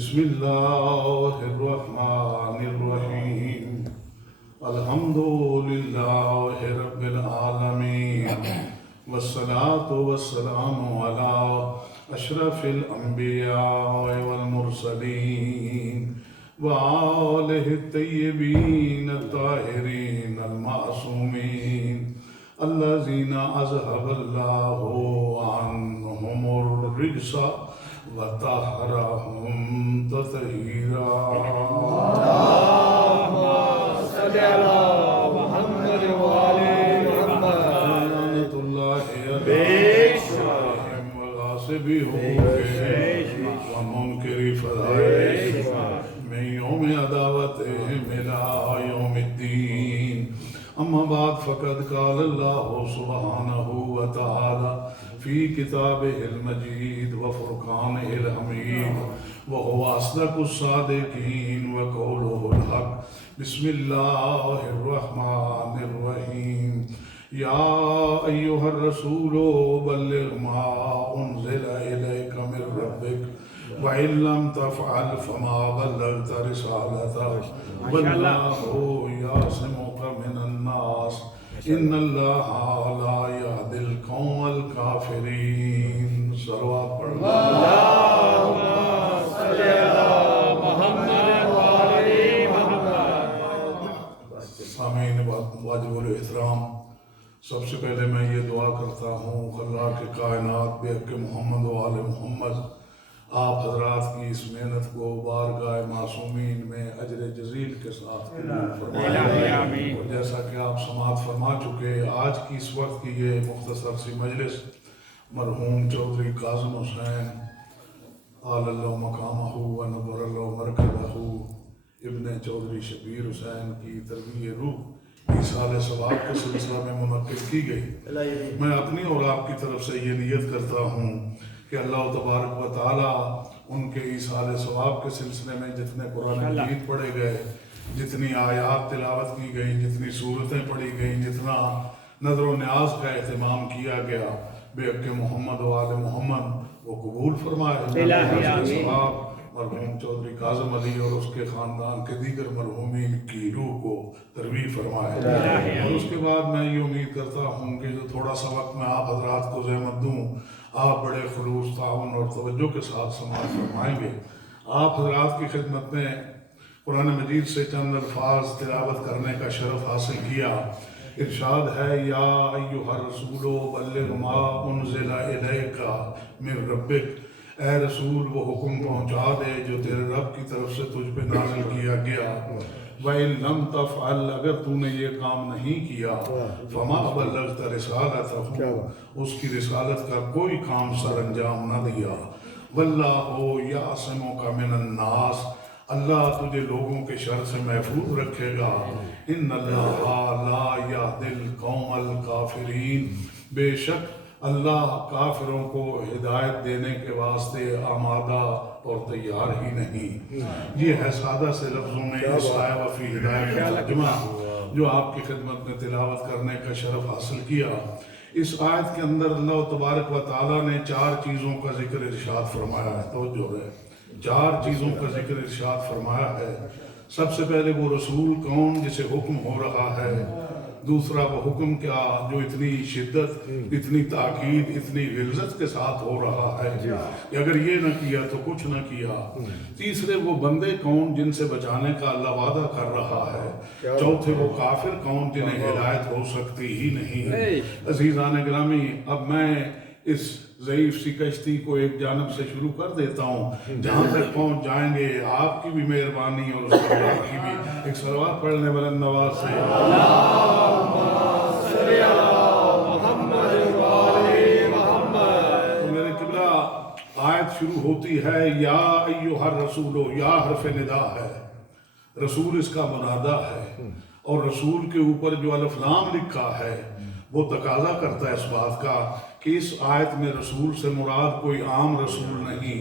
بسم اللہ الرحمن الرحیم الحمد للہ رب العالمین والصلاة والسلام علی اشرف الانبیاء والمرسلین وآلہ الطیبین الطاہرین المعصومین الذین اذہب اللہ عنہم الرجس وطہرہم تطہیرا اللهم صل على محمد وآل محمد لعنت اللہ علیہم وغاصبی حقوقہم ومنکری فضائلہم من یوم عداوتہم الی یوم الدین اما بعد فقد قال اللہ سبحانہ وتعالی فی کتابہ المجید وفرقانہ الحمید وهو اصدق الصادقین وقولہ الحق بسم اللہ الرحمن الرحیم یا ایہا الرسول بلغ ما انزل الیک من ربک وَإِن لَّمْ تَفْعَلْ فَمَا بَلَّغْتَ رِسَالَتَهُ وَاللَّهُ يَعْصِمُكَ مِنَ النَّاسِ إِنَّ اللَّهَ لَا يَهْدِي الْقَوْمَ الْكَافِرِينَ صلوات پڑھ اللهم صل على محمد وآل محمد. سامعین واجب الاحترام، سب سے پہلے میں یہ دعا کرتا ہوں خلاق کائنات بے حق محمد و آل محمد آپ حضرات کی اس محنت کو بارگاہ معصومین میں اجر جزیل کے ساتھ قبول فرمائے. اور جیسا کہ آپ سماعت فرما چکے، آج کی اس وقت کی یہ مختصر سی مجلس مرحوم چودھری کاظم حسین آل اللہ مقامہ و نور اللہ مرکزہ ابن چودھری شبیر حسین کی تربیت روح ایصال ثواب کے سلسلہ میں منعقد کی گئی. میں اپنی اور آپ کی طرف سے یہ نیت کرتا ہوں کہ اللہ تبارک و تعالیٰ ان کے ایصال ثواب کے سلسلے میں جتنے قرآن مجید پڑھے گئے، جتنی آیات تلاوت کی گئیں، جتنی صورتیں پڑھی گئیں، جتنا نظر و نیاز کا اہتمام کیا گیا بے حق محمد و آل محمد وہ قبول فرمائے. ثواب مرحوم چودھری کاظم علی اور اس کے خاندان کے دیگر مرحومین کی روح کو ترویح فرمائے. اور اس کے بعد میں یہ امید کرتا ہوں کہ جو تھوڑا سا وقت میں آپ حضرات کو زحمت دوں، آپ بڑے خلوص، تعاون اور توجہ کے ساتھ سماعت فرمائیں گے. آپ حضرات کی خدمت میں قرآن مجید سے چند الفاظ تلاوت کرنے کا شرف حاصل کیا. ارشاد ہے یا ایھا الرسول بلغ ما انزل الیک من ربک، اے رسول وہ حکم پہنچا دے جو تیرے رب کی طرف سے تجھ پہ نازل کیا گیا. وَإِن لَّمْ تَفْعَلْ اگر تو نے یہ کام نہیں کیا فَمَا بَلَّغْتَ رِسَالَتَهُ اس کی رسالت کا کوئی کام سر انجام نہ دیا. وَاللَّهُ يَعْصِمُكَ مِنَ النَّاسِ اللہ تجھے لوگوں کے شر سے محفوظ رکھے گا. إِنَّ اللَّهَ لَا يَهْدِي الْقَوْمَ الْكَافِرِينَ بے شک اللہ کافروں کو ہدایت دینے کے واسطے آمادہ اور تیار ہی نہیں. یہ ہے سادہ سے لفظوں میں اس آیہ وفی ہدایت کا ترجمہ جو آپ کی خدمت میں تلاوت کرنے کا شرف حاصل کیا. اس آیت کے اندر اللہ تبارک و تعالیٰ نے 4 چیزوں کا ذکر ارشاد فرمایا ہے. توجہ ہے، 4 چیزوں کا ذکر ارشاد فرمایا ہے. سب سے پہلے وہ رسول کون جسے حکم ہو رہا ہے، دوسرا وہ حکم کیا جو اتنی شدت، اتنی تاکید، اتنی غلظت کے ساتھ ہو رہا ہے کہ اگر یہ نہ کیا تو کچھ نہ کیا. تیسرے وہ بندے کون جن سے بچانے کا اللہ وعدہ کر رہا ہے. چوتھے وہ کافر کون جنہیں ہدایت ہو سکتی ہی نہیں. عزیزان گرامی، اب میں اس ضعیف سی کشتی کو ایک جانب سے شروع کر دیتا ہوں، جہاں تک پہنچ جائیں گے آپ کی بھی مہربانی اور اس اللہ کی بھی ایک صلوات پڑھنے بلند آواز سے. تو میرے قبلہ آیت شروع ہوتی ہے یا ایھا الرسول، یا حرف ندا ہے، رسول اس کا منادہ ہے. اور رسول کے اوپر جو الف لام لکھا ہے وہ تقاضا کرتا ہے اس بات کا کہ اس آیت میں رسول سے مراد کوئی عام رسول نہیں،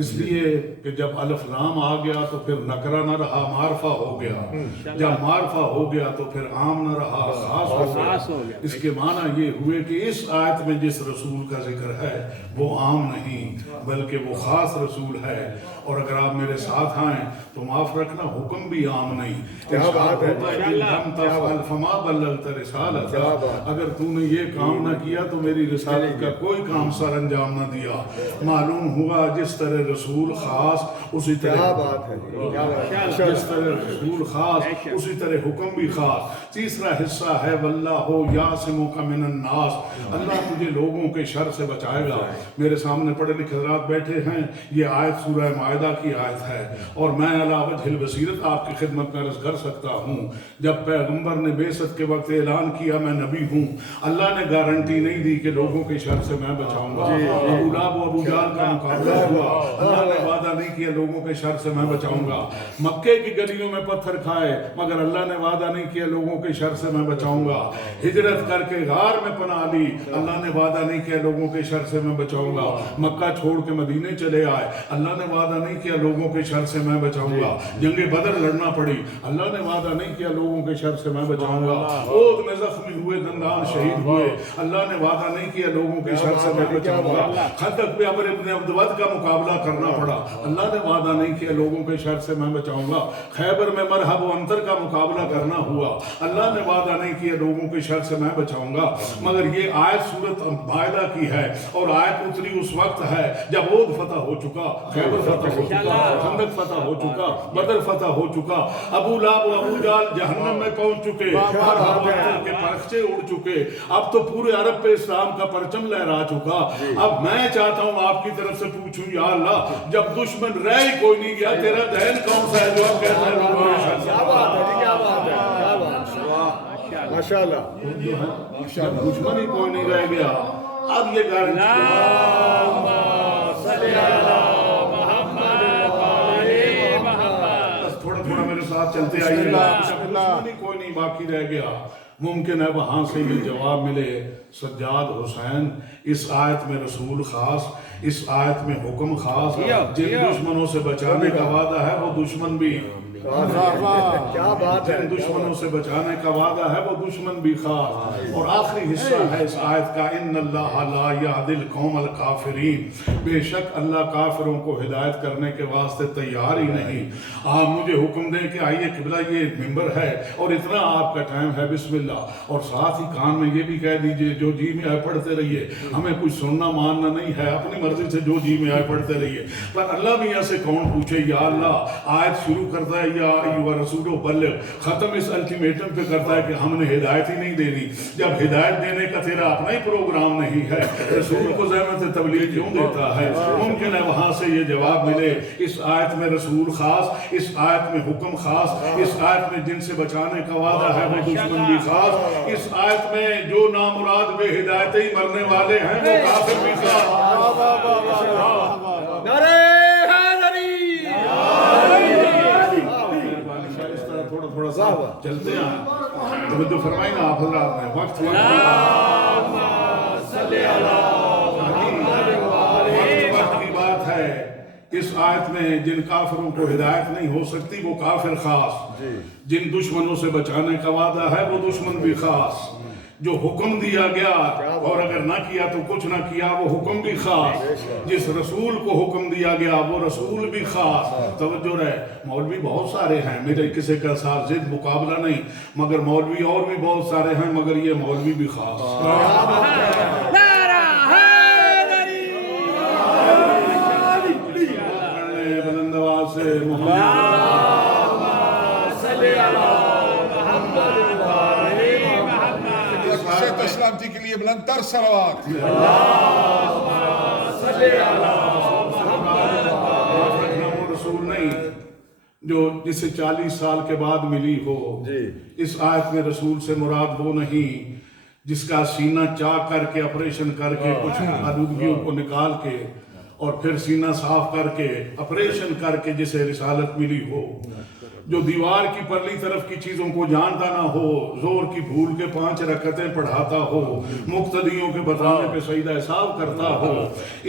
اس لیے کہ جب الف لام آ گیا تو پھر نکرہ نہ رہا، معرفہ ہو گیا، جب معرفہ ہو گیا تو پھر عام نہ رہا، خاص ہو گیا۔ اس کے معنی یہ ہوئے کہ اس آیت میں جس رسول کا ذکر ہے وہ عام نہیں بلکہ وہ خاص رسول ہے۔ اور اگر آپ میرے ساتھ آئیں تو معاف رکھنا، حکم بھی عام نہیں، فما بلغت رسالت، اگر تو نے یہ کام نہ کیا تو میری رسالت کا کوئی کام سر انجام نہ دیا۔ معلوم ہوا جس طرح رسول خاص اسی طرح جس طرح رسول خاص اسی طرح حکم بھی خاص۔ تیسرا حصہ ہے واللہ یعصمک من الناس، اللہ تجھے لوگوں کے شر سے بچائے گا۔ میرے سامنے پڑھے لکھے حضرات بیٹھے ہیں، یہ آیت سورہ مائدہ کی آیت ہے، اور میں علی وجہ البصیرت آپ کی خدمت میں عرض کر سکتا ہوں، جب پیغمبر نے بعثت کے وقت اعلان کیا میں نبی ہوں، اللہ نے گارنٹی نہیں دی کہ لوگوں کے شر سے میں بچاؤں گا۔ ابو لہب و ابو جہل کا مقابلہ ہوا، اللہ نے وعدہ نہیں کیا لوگوں کے شر سے میں بچاؤں گا۔ مکے کی گلیوں میں پتھر کھائے مگر اللہ نے وعدہ نہیں کیا لوگوں کے شر سے میں بچاؤں گا۔ ہجرت کر کے غار میں پناہ لی، اللہ نے وعدہ نہیں کیا لوگوں کے شر سے میں بچاؤں گا۔ مکہ چھوڑ کے مدینے چلے آئے، اللہ نے وعدہ نہیں کیا لوگوں کے شر سے میں بچاؤں گا۔ جنگ بدر لڑنا پڑی، اللہ نے وعدہ نہیں کیا لوگوں کے شر سے میں بچاؤں گا۔ احد میں زخمی ہوئے، دندان شہید ہوئے، اللہ نے وعدہ نہیں کیا لوگوں کے شر سے میں بچاؤں گا۔ خندق پہ عمرو بن عبد ود کا مقابلہ کرنا پڑا، اللہ نے وعدہ نہیں کیا لوگوں کے شر سے میں بچاؤں گا۔ خیبر میں مرحب و انتر کا مقابلہ کرنا ہوا، اللہ نے وعدہ نہیں کیا لوگوں کے شر سے میں بچاؤں گا۔ مگر یہ آیت سورۃ مائدہ کی ہے، اور آیت اتری اس وقت ہے جب احد فتح ہو چکا، خیبر فتح ہو چکا، خندق فتح ہو چکا، بدر فتح ہو چکا، ابو لہب و ابو جہل جہنم میں پہنچ چکے، کے پرخچے اڑ چکے، اب تو پورے عرب پہ اسلام کا پرچم لہرا چکا۔ اب میں چاہتا ہوں آپ کی طرف سے پوچھوں، یا اللہ جب دشمن رہ ہی کوئی نہیں گیا، تیرا دین کون سا ہے جو اب کہتا ہے لوگوں کے شر سے؟ کیا بات ہے، کیا بات ہے، کیا بات ہے، ماشاءاللہ، جب دشمن ہی کوئی نہیں رہ گیا، اب یہ تھوڑا تھوڑا میرے ساتھ چلتے آئیے، دشمن ہی کوئی نہیں باقی رہ گیا۔ ممکن ہے وہاں سے یہ جواب ملے، سجاد حسین اس آیت میں رسول خاص، اس آیت میں حکم خاص، جن دشمنوں سے بچانے کا وعدہ ہے وہ دشمن بھی، کیا بات ہے، جن دشمنوں سے بچانے کا وعدہ ہے وہ دشمن بھی خاص۔ اور آخری حصہ ہے اس آیت کا، ان اللہ لا یہدی القوم الکافرین، بے شک اللہ کافروں کو ہدایت کرنے کے واسطے تیار ہی نہیں۔ آپ مجھے حکم دیں کہ آئیے قبلہ یہ ممبر ہے اور اتنا آپ کا ٹائم ہے، بسم اللہ، اور ساتھ ہی کان میں یہ بھی کہہ دیجئے جو جی میں آئے پڑھتے رہیے، ہمیں کچھ سننا ماننا نہیں ہے، اپنی مرضی سے جو جی میں آئے پڑھتے رہیے۔ پر اللہ میاں سے کون پوچھے، یا اللہ آیت شروع کرتا ہے یا ایوہ رسول بلغ، ختم اس الٹیمیٹم پہ کرتا ہے کہ ہم نے ہدایت ہی نہیں دینی۔ جب ہدایت دینے کا تیرا اپنا ہی پروگرام نہیں ہے، رسول کو زحمت تبلیغ کیوں دیتا ہے؟ ممکن ہے وہاں سے یہ جواب ملے، اس آیت میں رسول خاص، اس آیت میں حکم خاص، اس آیت میں جن سے بچانے کا وعدہ ہے وہ دشمن بھی خاص، اس آیت میں جو نامراد بے ہدایت ہی مرنے والے ہیں وہ کافر بھی خاص۔ نعرہ حیدری، تھوڑا سا چلتے ہیں، توجہ فرمائیں گا آپ حضرات نے، وقت کی بات ہے۔ اس آیت میں جن کافروں کو ہدایت نہیں ہو سکتی وہ کافر خاص، جن دشمنوں سے بچانے کا وعدہ ہے وہ دشمن بھی خاص، جو حکم دیا گیا اور اگر نہ کیا تو کچھ نہ کیا وہ حکم بھی خاص، جس رسول کو حکم دیا گیا وہ رسول بھی خاص۔ توجہ رہے، مولوی بہت سارے ہیں، میرے کسی کا ساتھ ضد مقابلہ نہیں، مگر مولوی اور بھی بہت سارے ہیں، مگر یہ مولوی بھی خاص۔ بلند آواز سے سلامتی کے لیے بلند تر صلوات۔ رسول نہیں جو جسے 40 سال کے بعد ملی ہو، اس آیت میں رسول سے مراد وہ نہیں جس کا سینہ چاک کر کے آپریشن کر کے کچھ آلودگیوں کو نکال کے اور پھر سینہ صاف کر کے آپریشن کر کے جسے رسالت ملی ہو، جو دیوار کی پرلی طرف کی چیزوں کو جانتا نہ ہو، زور کی بھول کے 5 رکعتیں پڑھاتا ہو، مقتدیوں کے بتانے پہ سجدہ صاف کرتا ہو۔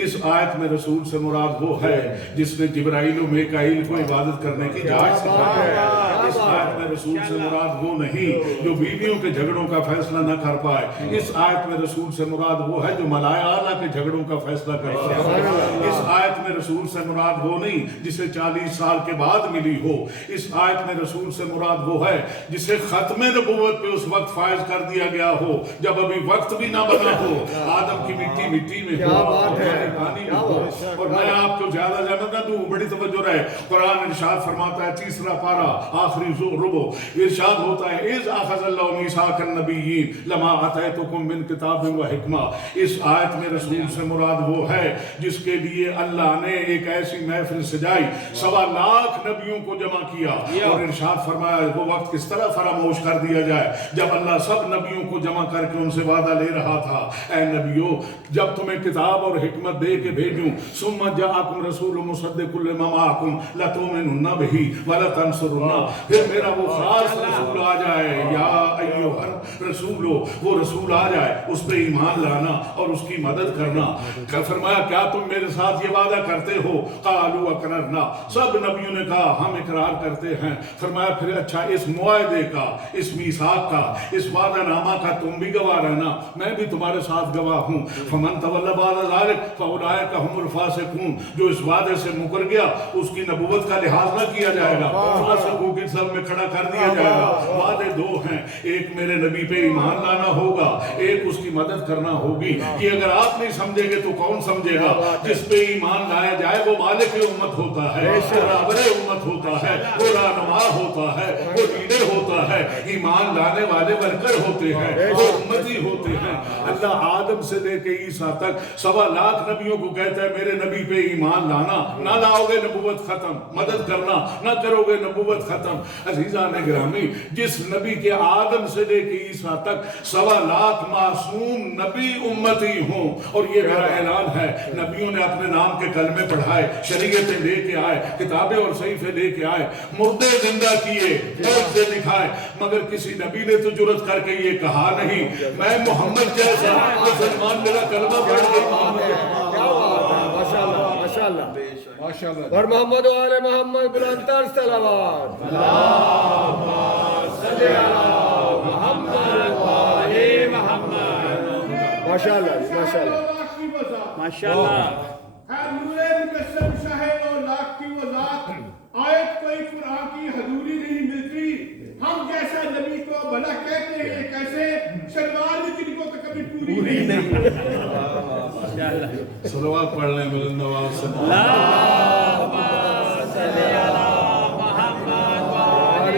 اس آیت میں رسول سے مراد وہ ہے جس نے جبرائیل و میکائیل کو عبادت کرنے کی جاچ سکھائی ہے۔ اس آیت میں رسول سے مراد وہ نہیں جو بیویوں کے جھگڑوں کا فیصلہ نہ کر پائے۔ اس آیت میں رسول سے مراد وہ ہے جو ملائے اعلیٰ کے جھگڑوں کا فیصلہ کرتا ہے۔ اس آیت میں رسول سے مراد وہ نہیں جسے 40 سال کے بعد ملی ہو۔ اس آیت میں رسول سے مراد وہ ہے جسے ختم نبوت پہ اس وقت فائز کر دیا گیا ہو جب ابھی وقت بھی نہ بنا ہو، آدم کی مٹی مٹی میں ہو، پانی میں ہو۔ اور میں آپ کو زیادہ نہ دوں، بڑی توجہ رہے، قرآن ارشاد فرماتا ہے 3 پارہ آخری ربع ارشاد ہوتا ہے اذ اخذ اللہ میثاق النبیین لما آتیتکم من کتاب و حکمہ۔ اس آیت میں رسول سے مراد وہ ہے جس کے لیے اللہ نے ایک ایسی محفل سجائی، 1.25 لاکھ نبیوں کو جمع کیا، اور ارشاد فرمایا وہ وقت کس طرح فراموش کر دیا جائے جب اللہ سب نبیوں کو جمع کر کے ان سے وعدہ لے رہا تھا، اے نبیوں جب تمہیں کتاب اور حکمت دے کے بھیجوں، ثم جاءکم رسول مصدق لما معکم لتؤمنن بہ ولتنصرنہ، پھر میرا وہ خاص رسول آ جائے، یا ایھا الرسول، وہ رسول آ جائے، اس پہ ایمان لانا اور اس کی مدد کرنا۔ فرمایا کیا تم میرے ساتھ یہ وعدہ کرتے ہو؟ قالوا اقررنا، سب نبیوں نے کہا ہم اقرار کرتے ہیں۔ فرمایا پھر اچھا اس معاہدے کا، اس میثاق کا، اس وعدہ نامہ کا تم بھی گواہ رہنا، میں بھی تمہارے ساتھ گواہ ہوں۔ فمن تولی بعد ذلک فاولئک هم الفاسقون، جو اس وعدے سے مکر گیا اس کی نبوت کا لحاظ نہ کیا جائے گا، فاسقوں کی سب میں کھڑا کر دیا جائے گا۔ وعدے 2 ہیں، ایک میرے نبی پہ ایمان لانا ہوگا، ایک اس کی مدد کرنا ہوگی۔ یہ اگر آپ نہیں سمجھیں گے تو کون سمجھے گا؟ جس پہ ایمان لایا جائے وہ مالک امت ہوتا ہے، رابر امت ہوتا ہے، وہ رہنما ہوتا ہے، وہ لیڈر ہوتا ہے، ایمان لانے والے ورکر ہوتے ہیں، وہ امتی ہوتے ہیں۔ اللہ آدم سے لے کے عیسیٰ تک 1.25 لاکھ نبیوں کو کہتا ہے میرے نبی پہ ایمان لانا، نہ لاؤ گے نبوت ختم، مدد کرنا نہ کرو گے نبوت ختم۔ عزیزان گرامی، جس نبی کے آدم سے لے کے عیسیٰ تک 1.25 لاکھ معصوم نبی امتی ہوں، اور یہ میرا اعلان ہے، نبیوں نے اپنے نام کے کلمے پڑھائے، شریعتیں لے کے آئے، کتابیں اور صحیفے لے کے آئے، مردے زندہ کیے، معجزے دکھائے، مگر کسی نبی نے تو جرأت کر کے یہ کہا نہیں میں محمد جیسا مسلمان میرا کلمہ پڑھ کے کیا بات ہے، ماشاءاللہ ماشاءاللہ ماشاءاللہ۔ اور محمد و آل محمد بلند تر صلوات، اللہم صلی علی محمد و آل محمد۔ ماشاءاللہ ماشاءاللہ ماشاءاللہ۔ نور مجسم شاہ اولاق کی وہ ذات، آیت کوئی قرآن کی حضوری نہیں ملتی، ہم جیسا نبی کو بھلا کہتے ہیں کیسے، شلوار بھی جن کو تو کبھی پوری نہیں۔ صلوات پڑھ لیں بلند آواز سے۔ اللہم صلی علی محمد و آل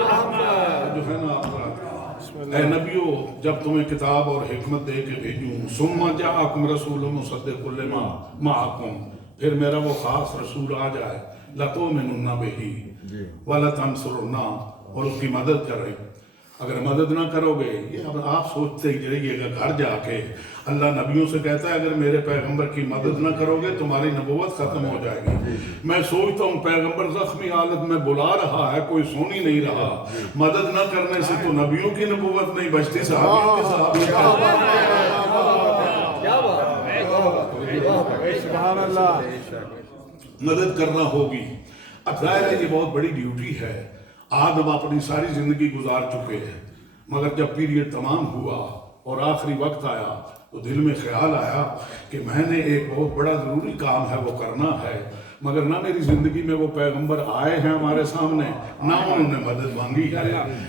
محمد۔ جو ہے نا اے نبیو جب تمہیں کتاب اور حکمت دے کے بھیجوں، ثم جاءکم رسول مصدق لما معکم، پھر میرا وہ خاص رسول آ جائے، لتؤمنن بہ ولتنصرنہ، اور اس کی مدد کرے۔ اگر مدد نہ کرو گے، یہ اب آپ سوچتے ہی رہیے گا گھر جا کے، اللہ نبیوں سے کہتا ہے اگر میرے پیغمبر کی مدد نہ کرو گے تمہاری نبوت ختم ہو جائے گی۔ میں سوچتا ہوں پیغمبر زخمی حالت میں بلا رہا ہے، کوئی سن ہی نہیں رہا، مدد نہ کرنے سے تو نبیوں کی نبوت نہیں بچتی، صحابیوں کی صحابیوں کیا بات ہے، سبحان اللہ۔ مدد کرنا ہوگی۔ اب ظاہر ہے یہ بہت بڑی ڈیوٹی ہے، آدم اپنی ساری زندگی گزار چکے ہیں، مگر جب پیریڈ تمام ہوا اور آخری وقت آیا تو دل میں خیال آیا کہ میں نے ایک بہت بڑا ضروری کام ہے وہ کرنا ہے، مگر نہ میری زندگی میں وہ پیغمبر آئے ہیں ہمارے سامنے، نہ انہوں نے مدد مانگی ہے،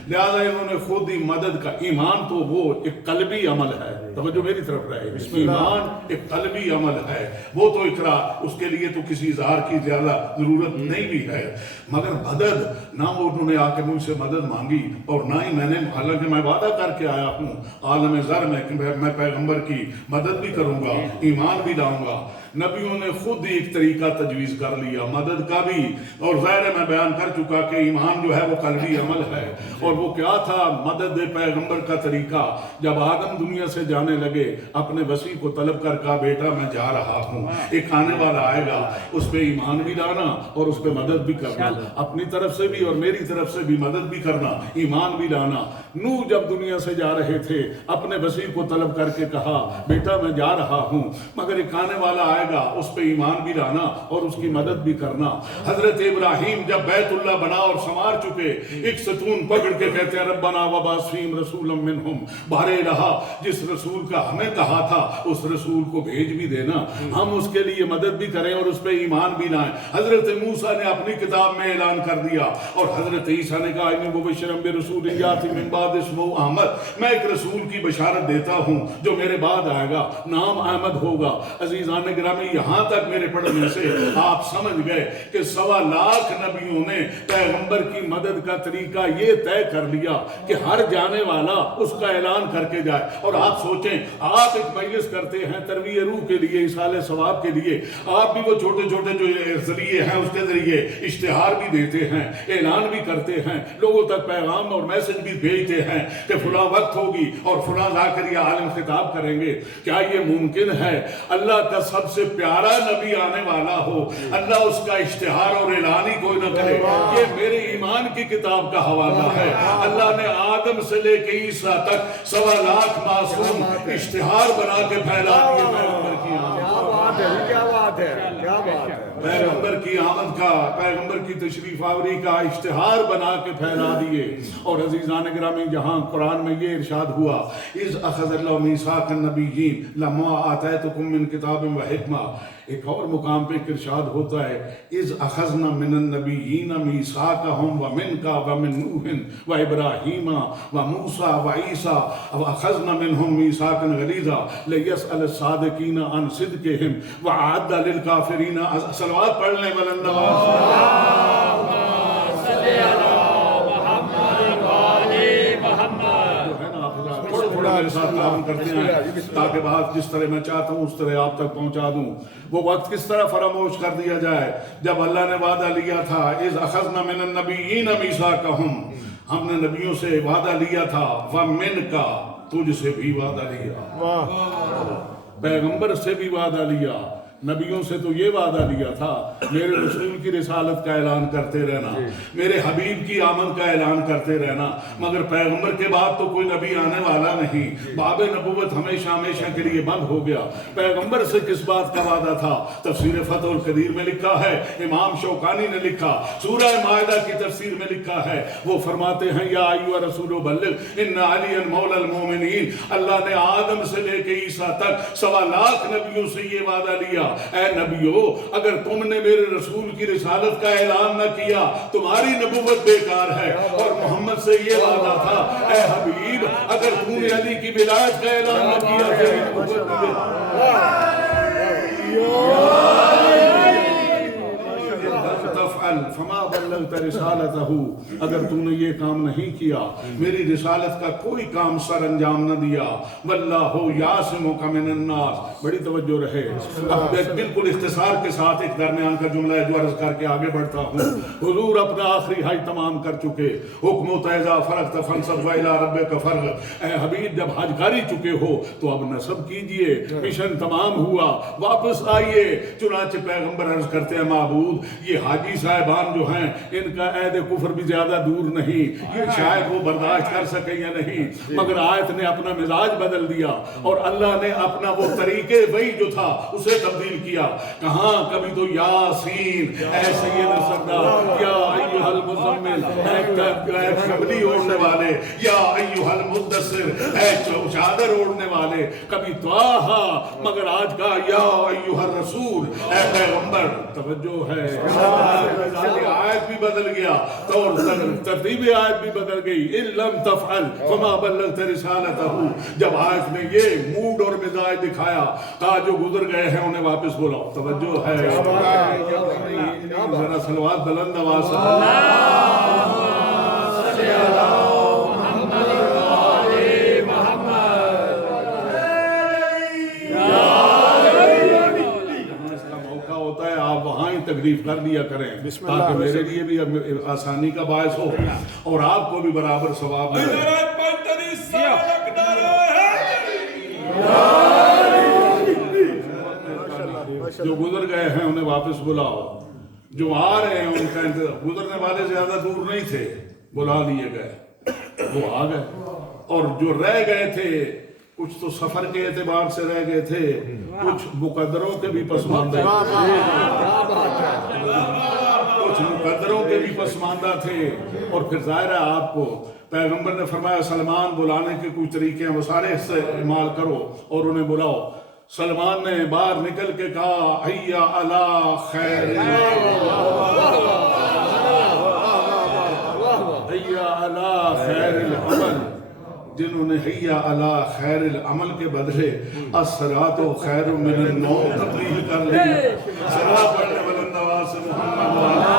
لہذا انہوں نے خود ہی مدد کا، ایمان تو وہ ایک قلبی عمل ہے، توجہ میری طرف رہے، ایمان ایک قلبی عمل ہے، وہ تو اقرار، اس کے لیے تو کسی اظہار کی زیادہ ضرورت نہیں بھی ہے، مگر مدد نہ انہوں نے آ کے مجھ سے مدد مانگی، اور نہ ہی میں نے، حالانکہ میں وعدہ کر کے آیا ہوں عالم زر میں کہ میں پیغمبر کی مدد بھی کروں گا، ایمان بھی لاؤں گا۔ نبیوں نے خود ایک طریقہ تجویز کر لیا، مدد کا بھی۔ اور ظاہر میں بیان کر چکا کہ ایمان جو ہے وہ قلبی عمل ہے، اور وہ کیا تھا مدد پیغمبر کا طریقہ؟ جب آدم دنیا سے جانے لگے اپنے وسیع کو طلب کر کہا بیٹا میں جا رہا ہوں، ایک آنے والا آئے گا، اس پہ ایمان بھی لانا اور اس پہ مدد بھی کرنا، اپنی طرف سے بھی اور میری طرف سے بھی مدد بھی کرنا، ایمان بھی لانا۔ نوح جب دنیا سے جا رہے تھے اپنے وسیع کو طلب کر کے کہا بیٹا میں جا رہا ہوں، مگر ایک آنے والا آئے گا، اس پہ ایمان بھی لانا اور اس کی مدد بھی کرنا۔ حضرت ابراہیم جب بیت اللہ بنا اور سنوار چکے، ایک ستون پکڑ کے کہتے ہیں ربنا وبعث فیہم رسولا منہم، بار الہ جس رسول کا ہمیں کہا تھا اس رسول کو بھیج بھی دینا، ہم اس کے لیے مدد بھی کریں اور اس پہ ایمان بھی لائیں۔ حضرت موسیٰ نے اپنی کتاب میں اعلان کر دیا، اور حضرت عیسیٰ نے کہا انی مبشرا برسول یاتی من بعد اسمہ احمد، میں ایک رسول کی بشارت دیتا ہوں جو میرے بعد آئے گا، نام احمد ہوگا۔ عزیزان گرامی، یہاں تک میرے پڑھنے سے آپ سمجھ گئے کہ 1.25 لاکھ نبیوں نے پیغمبر کی مدد کا طریقہ یہ طے کر لیا کہ ہر جانے والا اس کا اعلان کر کے جائے۔ اور آپ سوچیں، آپ ایک مجلس کرتے ہیں ترویع روح کے لیے، اصالہ ثواب کے لیے، آپ بھی وہ چھوٹے چھوٹے جو ذریعے ہیں اس کے ذریعے اشتہار بھی دیتے ہیں، اعلان بھی کرتے ہیں، لوگوں تک پیغام اور میسج بھی بھیجتے ہیں کہ فلاں وقت ہوگی اور فلاں ذاکر یا عالم خطاب کریں گے۔ کیا یہ ممکن ہے اللہ کا سب سے پیارا نبی آنے والا ہو، اللہ اس کا اشتہار اور اعلان ہی کوئی نہ کرے؟ یہ میرے ایمان کی کتاب کا حوالہ ہے۔ اللہ نے آدم سے لے کے عیسیٰ تک 1.25 لاکھ معصوم اشتہار بنا کے پھیلا دیے پیغمبر کی آمد۔ کیا بات ہے، کیا بات ہے، کیا بات ہے۔ پیغمبر کی آمد کا، پیغمبر کی تشریف آوری کا اشتہار بنا کے پھیلا دیے۔ اور عزیزان گرامی، جہاں قرآن میں یہ ارشاد ہوا اذ اخذ اللہ میثاق النبیین لما آتیتکم من کتاب و حکمہ، ایک اور مقام پہ ارشاد ہوتا ہے اذ اخذنا من النبیین میثاقہم ومنک ومن نوح وابراہیم وموسیٰ وعیسیٰ واخذنا منہم میثاقا غلیظا لیسأل الصادقین عن صدقہم وأعد للکافرین صلوات پڑھ لیں تھوڑا میرے ساتھ کام کرتے ہیں تاکہ بات جس طرح میں چاہتا ہوں اس طرح آپ تک پہنچا دوں۔ وہ وقت کس طرح فراموش کر دیا جائے جب اللہ نے وعدہ لیا تھا اذ اخذنا من النبیین میثاقہم، ہم نے نبیوں سے وعدہ لیا تھا، ومنک تجھ سے بھی وعدہ لیا، پیغمبر سے بھی وعدہ لیا، نبیوں سے تو یہ وعدہ لیا تھا میرے رسول کی رسالت کا اعلان کرتے رہنا، میرے حبیب کی آمد کا اعلان کرتے رہنا، مگر پیغمبر کے بعد تو کوئی نبی آنے والا نہیں، باب نبوت ہمیشہ ہمیشہ کے لیے بند ہو گیا۔ پیغمبر سے کس بات کا وعدہ تھا؟ تفسیر فتح القدیر میں لکھا ہے، امام شوکانی نے لکھا، سورہ مائدہ کی تفسیر میں لکھا ہے، وہ فرماتے ہیں یا ایھا رسول بلغ ان علی مولا المومنین، اللہ نے آدم سے لے کے عیسیٰ تک 1.25 لاکھ نبیوں سے یہ وعدہ لیا، اے نبیو اگر تم نے میرے رسول کی رسالت کا اعلان نہ کیا تمہاری نبوت بیکار ہے۔ اور محمد سے یہ وعدہ تھا، اے حبیب اگر تم نے علی کی ولایت کا اعلان نہ کیا تیری نبوت بھی بیکار۔ فما بلغت رسالتہ، اگر تم نے یہ کام نہیں کیا، میری رسالت کا کوئی کام سر انجام نہ دیا، واللہ یعصمک من الناس، بڑی توجہ رہے، اب بالکل اختصار کے ساتھ ایک درمیان کا جملہ ہے جو عرض کر کے آگے بڑھتا ہوں۔ حضور اپنا آخری حج تمام کر چکے، حکم تیزا فرغت فانصب وإلی ربک فرغب، اے حبیب جب حج کر ہی چکے ہو تو اب نصب کیجئے، مشن تمام ہوا، واپس آئیے۔ چنانچہ پیغمبر عرض کرتے ہیں معبود یہ حاجی صاحبان جو ہیں ان کا عہد کفر بھی زیادہ دور نہیں، یہ شاید وہ برداشت کر سکیں یا نہیں، مگر آیت نے اپنا مزاج بدل دیا اور اللہ نے اپنا وہ طریقے وہی جو تھا اسے تبدیل کیا۔ کہاں کبھی تو یاسین اے سید سردار، یا ایھا المزمل اے کمبلی اوڑھنے والے، یا ایھا المدثر اے چادر اوڑھنے والے، کبھی طٰہٰ، مگر آج کا یا ایھا الرسول اے پیغمبر۔ توجہ ہے، آیت بھی بدل گیا اور ترتیب آیت بھی بدل گئی، ان لم تفعل فما بلغت رسالتہ، جب آیت نے یہ موڈ اور مزاج دکھایا کہا جو گزر گئے ہیں انہیں واپس بلاؤ۔ توجہ ہے، ذرا صلوات بلند آواز سے تکلیف کر دیا کریں تاکہ میرے لیے بھی آسانی کا باعث ہو اور آپ کو بھی برابر ثواب ملے۔ جو گزر گئے ہیں انہیں واپس بلاؤ، جو آ رہے ہیں ان کا انتظار، گزرنے والے زیادہ دور نہیں تھے، بلا لیے گئے، وہ آ گئے۔ اور جو رہ گئے تھے کچھ تو سفر کے اعتبار سے رہ گئے تھے، کچھ مقدروں کے بھی پسماندہ کچھ مقدروں کے بھی پسماندہ تھے۔ اور پھر ظاہر ہے آپ کو پیغمبر نے فرمایا سلمان بلانے کے کچھ طریقے ہیں، وہ سارے استعمال کرو اور انہیں بلاؤ۔ سلمان نے باہر نکل کے کہا حیا علی خیر حیا علی خیر العمل، جنہوں نے حیا علی خیر العمل کے بدلے الصلاۃ خیر من النوم تبدیل کر لی۔ صلاۃ پڑھنے والے نواز محمد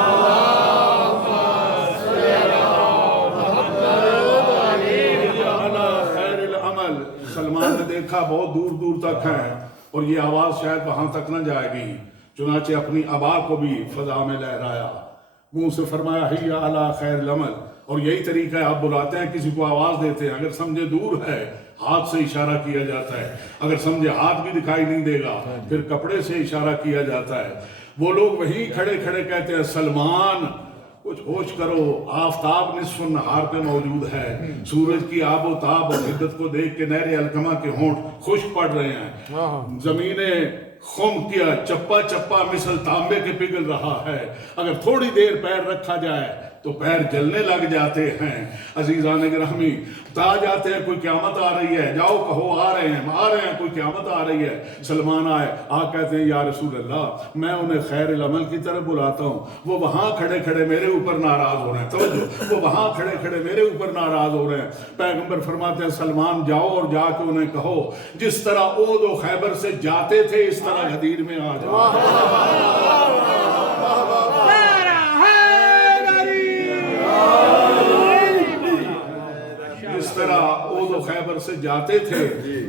سلمان نے دیکھا بہت دور دور تک ہے اور یہ آواز شاید وہاں تک نہ جائے گی، چنانچہ اپنی ابا کو بھی فضا میں لہرایا، منہ سے فرمایا حیا علی خیر العمل۔ اور یہی طریقہ ہے، آپ بلاتے ہیں کسی کو آواز دیتے ہیں، اگر سمجھے دور ہے ہاتھ سے اشارہ کیا جاتا ہے، اگر سمجھے ہاتھ بھی دکھائی نہیں دے گا پھر کپڑے سے اشارہ کیا جاتا ہے۔ وہ لوگ وہیں کھڑے کھڑے کہتے ہیں سلمان کچھ ہوش کرو، آفتاب نصف النہار پہ موجود ہے، سورج کی آب و تاب اور حدت کو دیکھ کے نہر القمہ کے ہونٹ خشک پڑ رہے ہیں، زمینیں خم کیا چپا چپا مثل تانبے کے پگھل رہا ہے، اگر تھوڑی دیر پیر رکھا جائے تو پیر جلنے لگ جاتے ہیں۔ عزیزان گرامی بتا جاتے ہیں کوئی قیامت آ رہی ہے، جاؤ کہو آ رہے ہیں کوئی قیامت آ رہی ہے۔ سلمان آئے، کہتے ہیں یا رسول اللہ میں انہیں خیر العمل کی طرف بلاتا ہوں، وہ وہاں کھڑے کھڑے میرے اوپر ناراض ہو رہے ہیں، توجہ، وہ وہاں کھڑے کھڑے میرے اوپر ناراض ہو رہے ہیں۔ پیغمبر فرماتے ہیں سلمان جاؤ اور جا کے انہیں کہو جس طرح احد و خیبر سے جاتے تھے اس طرح غدیر میں آ جاؤ۔ اس طرح احد و خیبر سے جاتے تھے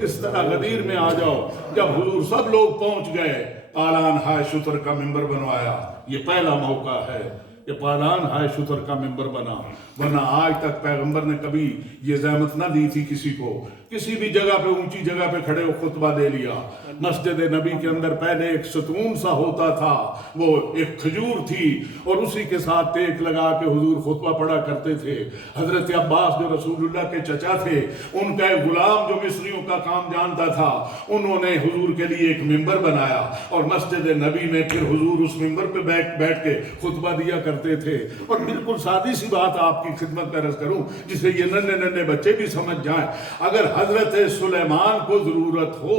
اس طرح غدیر میں آ جاؤ۔ جب حضور سب لوگ پہنچ گئے، پالان ہائے شتر کا منبر بنوایا۔ یہ پہلا موقع ہے کہ پالان ہائے شتر کا منبر بنا، ورنہ آج تک پیغمبر نے کبھی یہ زحمت نہ دی تھی کسی کو، کسی بھی جگہ پہ اونچی جگہ پہ کھڑے ہو خطبہ دے لیا۔ مسجد نبی کے اندر پہلے ایک ستون سا ہوتا تھا، وہ ایک کھجور تھی اور اسی کے ساتھ ٹیک لگا کے حضور خطبہ پڑھا کرتے تھے۔ حضرت عباس جو رسول اللہ کے چچا تھے، ان کا ایک غلام جو مصریوں کا کام جانتا تھا، انہوں نے حضور کے لیے ایک منبر بنایا اور مسجد نبی میں پھر حضور اس منبر پہ بیٹھ کے خطبہ دیا کرتے تھے۔ اور بالکل سادی سی بات آپ کی خدمت میں عرض کروں جسے یہ ننھے ننھے بچے بھی سمجھ جائیں، اگر حضرت سلیمان کو ضرورت ہو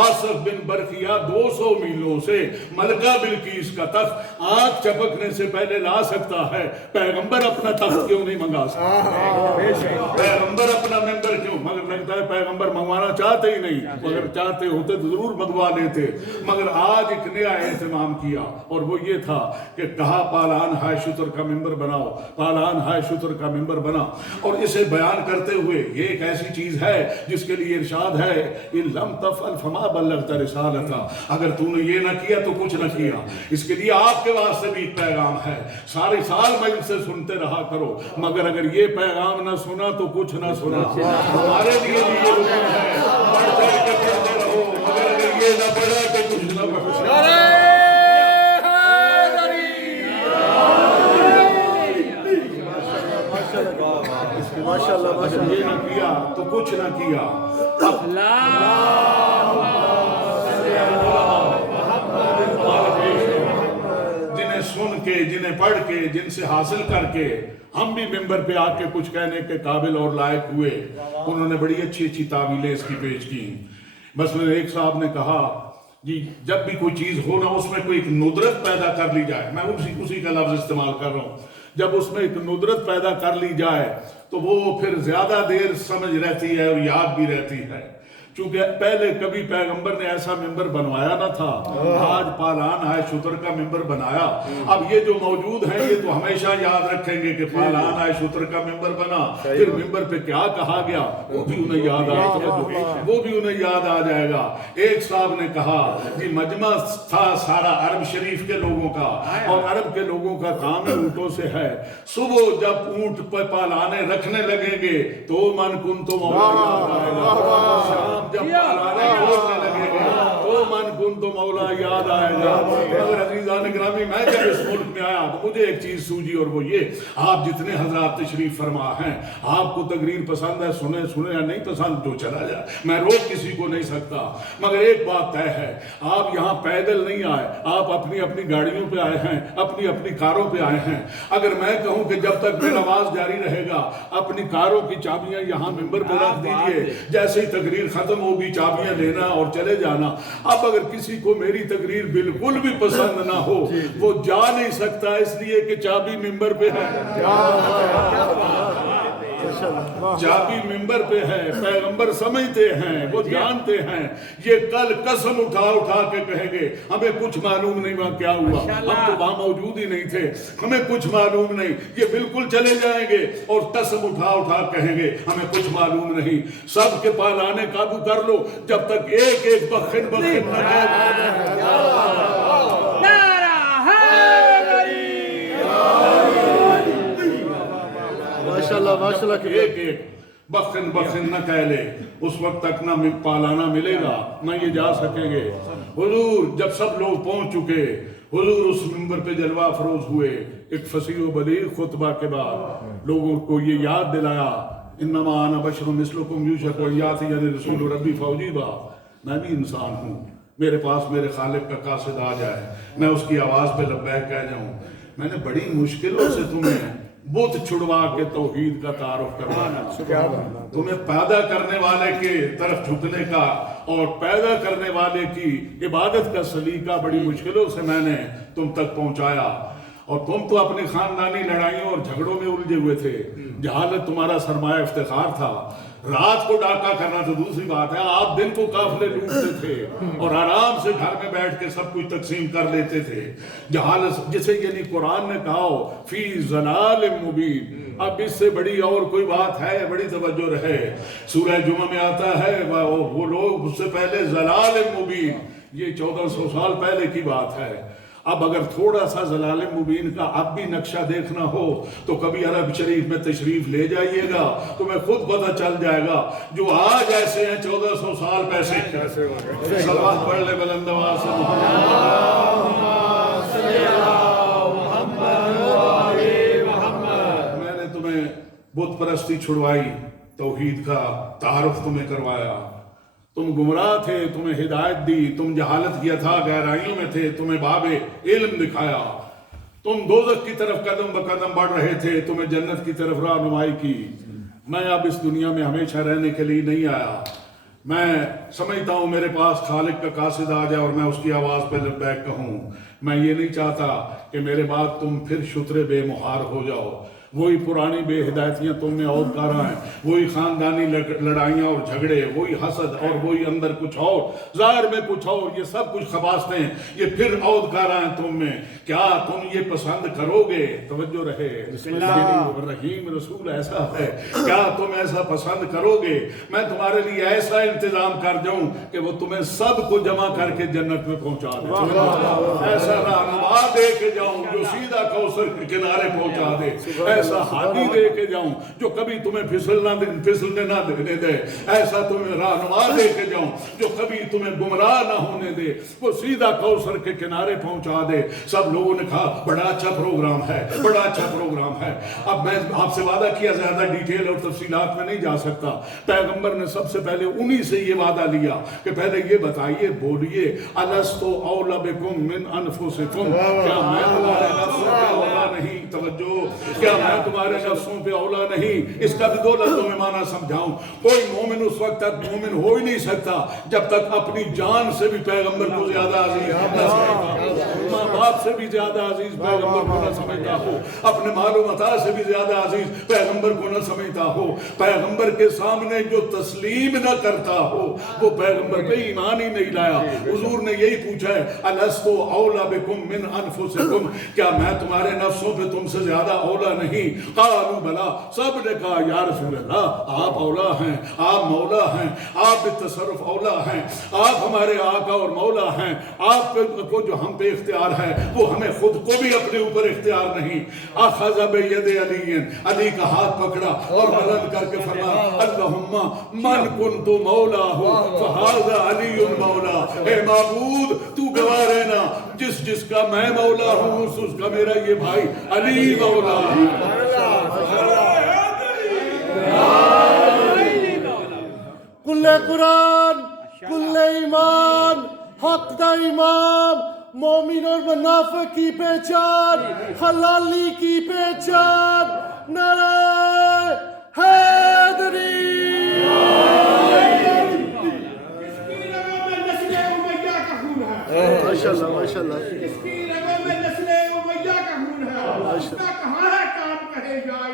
آصف بن برقیہ 200 میلوں سے ملکہ بلقیس کا تخت آنکھ چپکنے سے پہلے لا سکتا ہے، پیغمبر اپنا تخت کیوں نہیں منگا سکتا؟ پیغمبر اپنا منبر کیوں؟ مگر لگتا ہے پیغمبر منگوانا چاہتے ہی نہیں، مگر چاہتے ہوتے تو ضرور منگوا لیتے۔ مگر آج ایک نیا اہتمام کیا اور وہ یہ تھا کہ کہا پالان ہائے شتر کا منبر بناؤ، پالان ہائے شتر کا منبر بنا۔ اور اسے بیان کرتے ہوئے یہ ایک ایسی چیز ہے جس کے لیے ارشاد ہے ان لم تفعل فما بلغت رسالتہ، اگر تو نے یہ نہ کیا تو کچھ نہ کیا۔ اس کے لیے آپ کے واسطے بھی ایک پیغام ہے، سارے سال میں ان سے سنتے رہا کرو، مگر اگر یہ پیغام نہ سنا تو کچھ نہ سنا۔ ہمارے لیے بھی یہ حکم ہے، پڑھ چڑھ کے پڑھتے رہو، مگر اگر یہ نہ پڑھا تو کچھ نہ پڑھا۔ یہ نہ کیا تو کچھ نہ کیا۔ جنہیں سن کے، جنہیں پڑھ کے، جن سے حاصل کر کے ہم بھی ممبر پہ آ کے کچھ کہنے کے قابل اور لائق ہوئے، انہوں نے بڑی اچھی اچھی تعویلیں اس کی پیش کی۔ مثلا ایک صاحب نے کہا جی جب بھی کوئی چیز ہو نا اس میں کوئی ایک ندرت پیدا کر لی جائے، میں اسی کا لفظ استعمال کر رہا ہوں، جب اس میں ایک ندرت پیدا کر لی جائے تو وہ پھر زیادہ دیر سمجھ رہتی ہے اور یاد بھی رہتی ہے۔ چونکہ پہلے کبھی پیغمبر نے ایسا ممبر بنوایا نہ تھا، آج پالان آئے شتر کا ممبر بنایا۔ اب یہ جو موجود ہیں یہ تو ہمیشہ یاد رکھیں گے کہ پالان آئے شتر کا ممبر بنا، پھر ممبر پہ کیا کہا گیا وہ بھی انہیں یاد آ جائے گا۔ ایک صاحب نے کہا جی مجمع تھا سارا عرب شریف کے لوگوں کا، اور عرب کے لوگوں کا کام اونٹوں سے ہے، صبح جب اونٹ پہ پالانے رکھنے لگیں گے تو من کن تو مولا یاد آئے گا، شام جب پالانے کھولنے لگیں گے تو من کن تو مولا یاد آئے گا۔ مگر عزیزان گرامی میں جب اس ملک میں آیا تو مجھے ایک چیز سوجی، اور وہ یہ آپ جتنے حضرات تشریف فرما ہیں، آپ کو تقریر پسند ہے سنیں یا نہیں پسند جو چلا جائے، میں روک کسی کو نہیں سکتا، مگر ایک بات طے ہے آپ یہاں پیدل نہیں آئے، آپ اپنی اپنی گاڑیوں پہ آئے ہیں، اپنی اپنی کاروں پہ آئے ہیں۔ اگر میں کہوں کہ جب تک میرا آواز جاری رہے گا اپنی کاروں کی چابیاں یہاں ممبر پہ رکھ دیجئے، جیسے ہی تقریر ختم ہوگی چابیاں لینا اور چلے جانا۔ اب اگر کسی کو میری تقریر بالکل بھی پسند نہ ہو وہ جا نہیں سکتا، اس لیے کہ چابی ممبر پہ ہے، چابی ممبر پہ ہے، پیغمبر سمجھتے ہیں، وہ جانتے ہیں، یہ کل قسم اٹھا کے کہیں گے ہمیں کچھ معلوم نہیں وہاں کیا ہوا، ہم تو وہاں موجود ہی نہیں تھے، ہمیں کچھ معلوم نہیں، یہ بالکل چلے جائیں گے اور قسم اٹھا کہیں گے ہمیں کچھ معلوم نہیں۔ سب کے پالانے قابو کر لو جب تک ایک ایک بخن نہ ماشاءاللہ ایک ایک بخن نہ کہہ لے، اس وقت تک نہ پالانا ملے گا نہ یہ جا سکیں گے۔ حضور جب سب لوگ پہنچ چکے، حضور اس منبر پہ جلوہ افروز ہوئے، ایک فصیح و بلیغ خطبہ کے بعد لوگوں کو یہ یاد دلایا انما انا بشر مثلکم یوشک ان یاتینی رسول ربی فاجیبا، میں بھی انسان ہوں، میرے پاس میرے خالق کا قاصد آ جائے، میں اس کی آواز پہ لبیک کہہ جاؤں۔ میں نے بڑی مشکلوں سے تمہیں بت چھڑوا کے توحید کا تعارف کروانا، تمہیں پیدا کرنے والے کے طرف جھکنے کا اور پیدا کرنے والے کی عبادت کا سلیقہ بڑی مشکلوں سے میں نے تم تک پہنچایا، اور تم تو اپنی خاندانی لڑائیوں اور جھگڑوں میں الجھے ہوئے تھے، جہالت تمہارا سرمایہ افتخار تھا، رات کو ڈاکہ کرنا تو دوسری بات ہے، آپ دن کو قافلے لوٹتے تھے اور آرام سے گھر میں بیٹھ کے سب کچھ تقسیم کر لیتے تھے۔ جہالت جسے یعنی قرآن نے کہا فی ضلال مبین، اب اس سے بڑی اور کوئی بات ہے؟ بڑی توجہ رہے، سورہ جمعہ میں آتا ہے وہ لوگ اس سے پہلے ضلال مبین، یہ 1400 سال پہلے کی بات ہے۔ اب اگر تھوڑا سا ضلال مبین کا اب بھی نقشہ دیکھنا ہو تو کبھی عرب شریف میں تشریف لے جائیے گا، تمہیں خود پتہ چل جائے گا جو آج ایسے ہیں 1400 سال پیسے صلوات پڑھ لے بلند آواز سے محمد۔ میں نے تمہیں بت پرستی چھڑوائی، توحید کا تعارف تمہیں کروایا، تم گمراہ تھے، تمہیں ہدایت دی، تم جہالت کیا تھا، گہرائیوں میں تھے، تمہیں باب علم دکھایا، تم دوزخ کی طرف قدم بقدم بڑھ رہے تھے، تمہیں جنت کی طرف رہنمائی کی۔ میں اب اس دنیا میں ہمیشہ رہنے کے لیے نہیں آیا، میں سمجھتا ہوں میرے پاس خالق کا قاصد آ جائے اور میں اس کی آواز پہ لبیک کہوں۔ میں یہ نہیں چاہتا کہ میرے بعد تم پھر شتر بے مہار ہو جاؤ، وہی پرانی بے ہدایتیاں تم میں اور کارا ہیں، وہی خاندانی لڑائیاں اور جھگڑے، وہی حسد اور وہی اندر کچھ اور ظاہر میں کچھ اور، یہ سب کچھ خباستیں یہ پھر اور کارا ہیں تم میں۔ کیا تم یہ پسند کرو گے؟ توجہ رہے، رحیم رسول ایسا ہے، کیا تم ایسا پسند کرو گے میں تمہارے لیے ایسا انتظام کر جاؤں کہ وہ تمہیں سب کو جمع کر کے جنت میں پہنچا دے، ایسا رہنما دے کے جاؤں جو سیدھا کوثر کے کنارے پہنچا دے، ایسا ہادی دے کے جاؤں جو کبھی تمہیں پھسلنے نہ دینے دے، ایسا تمہیں رہنما دے کے جاؤں جو کبھی تمہیں گمراہ نہ ہونے دے، وہ سیدھا کوثر کے کنارے پہنچا دے۔ سب لوگوں نے کہا بڑا اچھا پروگرام ہے، بڑا اچھا پروگرام ہے۔ اب میں آپ سے وعدہ کیا زیادہ ڈیٹیل اور تفصیلات میں نہیں جا سکتا، پیغمبر نے سب سے پہلے انہی سے یہ وعدہ لیا کہ پہلے یہ بتائیے، بولیے الستو اولی بکم من انفسکم، کیا میں تمہارے نفسوں کا اولا نہیں؟ توجہ، کیا میں میں تمہارے نفسوں پہ اولا نہیں. اس کا بھی دو لفظوں میں معنی سمجھاؤں. کوئی مومن اس وقت تک مومن ہو ہی نہیں سکتا جب تک اپنی جان سے بھی پیغمبر کو زیادہ عزیز نہ سمجھتا، ماں باپ سے بھی زیادہ عزیز پیغمبر کو نہ سمجھتا ہو، اپنے مال و متاع سے بھی زیادہ عزیز پیغمبر کو نہ سمجھتا ہو. پیغمبر کے سامنے جو تسلیم نہ کرتا ہو وہ پیغمبر پہ ایمان ہی نہیں لایا. حضور نے یہی پوچھا ہے الست اولا بکم من انفسکم، کیا میں تمہارے نفسوں پہ تم سے زیادہ اولا نہیں؟ قالوا بلا، سب نے کہا یا رسول اللہ آپ اولا ہیں، آپ مولا ہیں، آپ بالتصرف اولا ہیں، آپ ہمارے آقا اور مولا ہیں. آپ کو جو ہم پہ اختیار ہے وہ ہمیں خود کو بھی اپنے اوپر اختیار نہیں. اخذ بید علی، علی کا ہاتھ پکڑا اور بلند کر کے فرمایا اللہم من کنت مولا ہو فہذا علی مولا. اے معبود تو گواہ رہنا جس کا میں مولا ہوں اس کا میرا یہ بھائی علی مولا ہے. کل قرآن، کل ایمان، حق دا امام، مومن اور منافق کی پہچان، حلالی کی پہچان، نعرہ حیدری. ماشاءاللہ ماشاءاللہ. اس کی رگوں میں نسل امیہ کا خون ہے. اس کا کہاں ہے کام کہے جائے.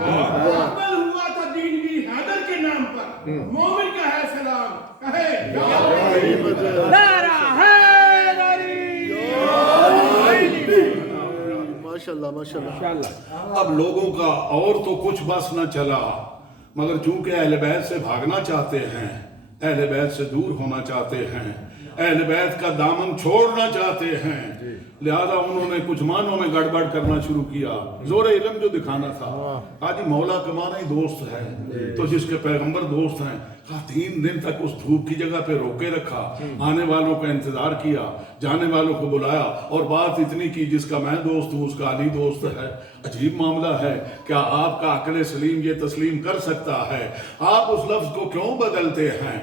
عمل ہوا تھا دین بھی حیدر کے نام پر. مومن کا ہے سلام کہے نعرہ حیدری. ماشاءاللہ ماشاءاللہ. اب لوگوں کا اور تو کچھ بس نہ چلا، مگر چونکہ اہل بیت سے بھاگنا چاہتے ہیں، اہل بیت سے دور ہونا چاہتے ہیں، اہل بیت کا دامن چھوڑنا چاہتے ہیں، لہذا انہوں نے کچھ معنوں میں گڑبڑ کرنا شروع کیا. زور علم جو دکھانا تھا، آج مولا کا معنی دوست ہے، تو جس کے پیغمبر دوست ہیں، 3 دن تک اس دھوپ کی جگہ پہ روکے رکھا، آنے والوں کا انتظار کیا، جانے والوں کو بلایا اور بات اتنی کی جس کا میں دوست ہوں اس کا علی دوست ہے. عجیب معاملہ ہے. کیا آپ کا عقل سلیم یہ تسلیم کر سکتا ہے؟ آپ اس لفظ کو کیوں بدلتے ہیں؟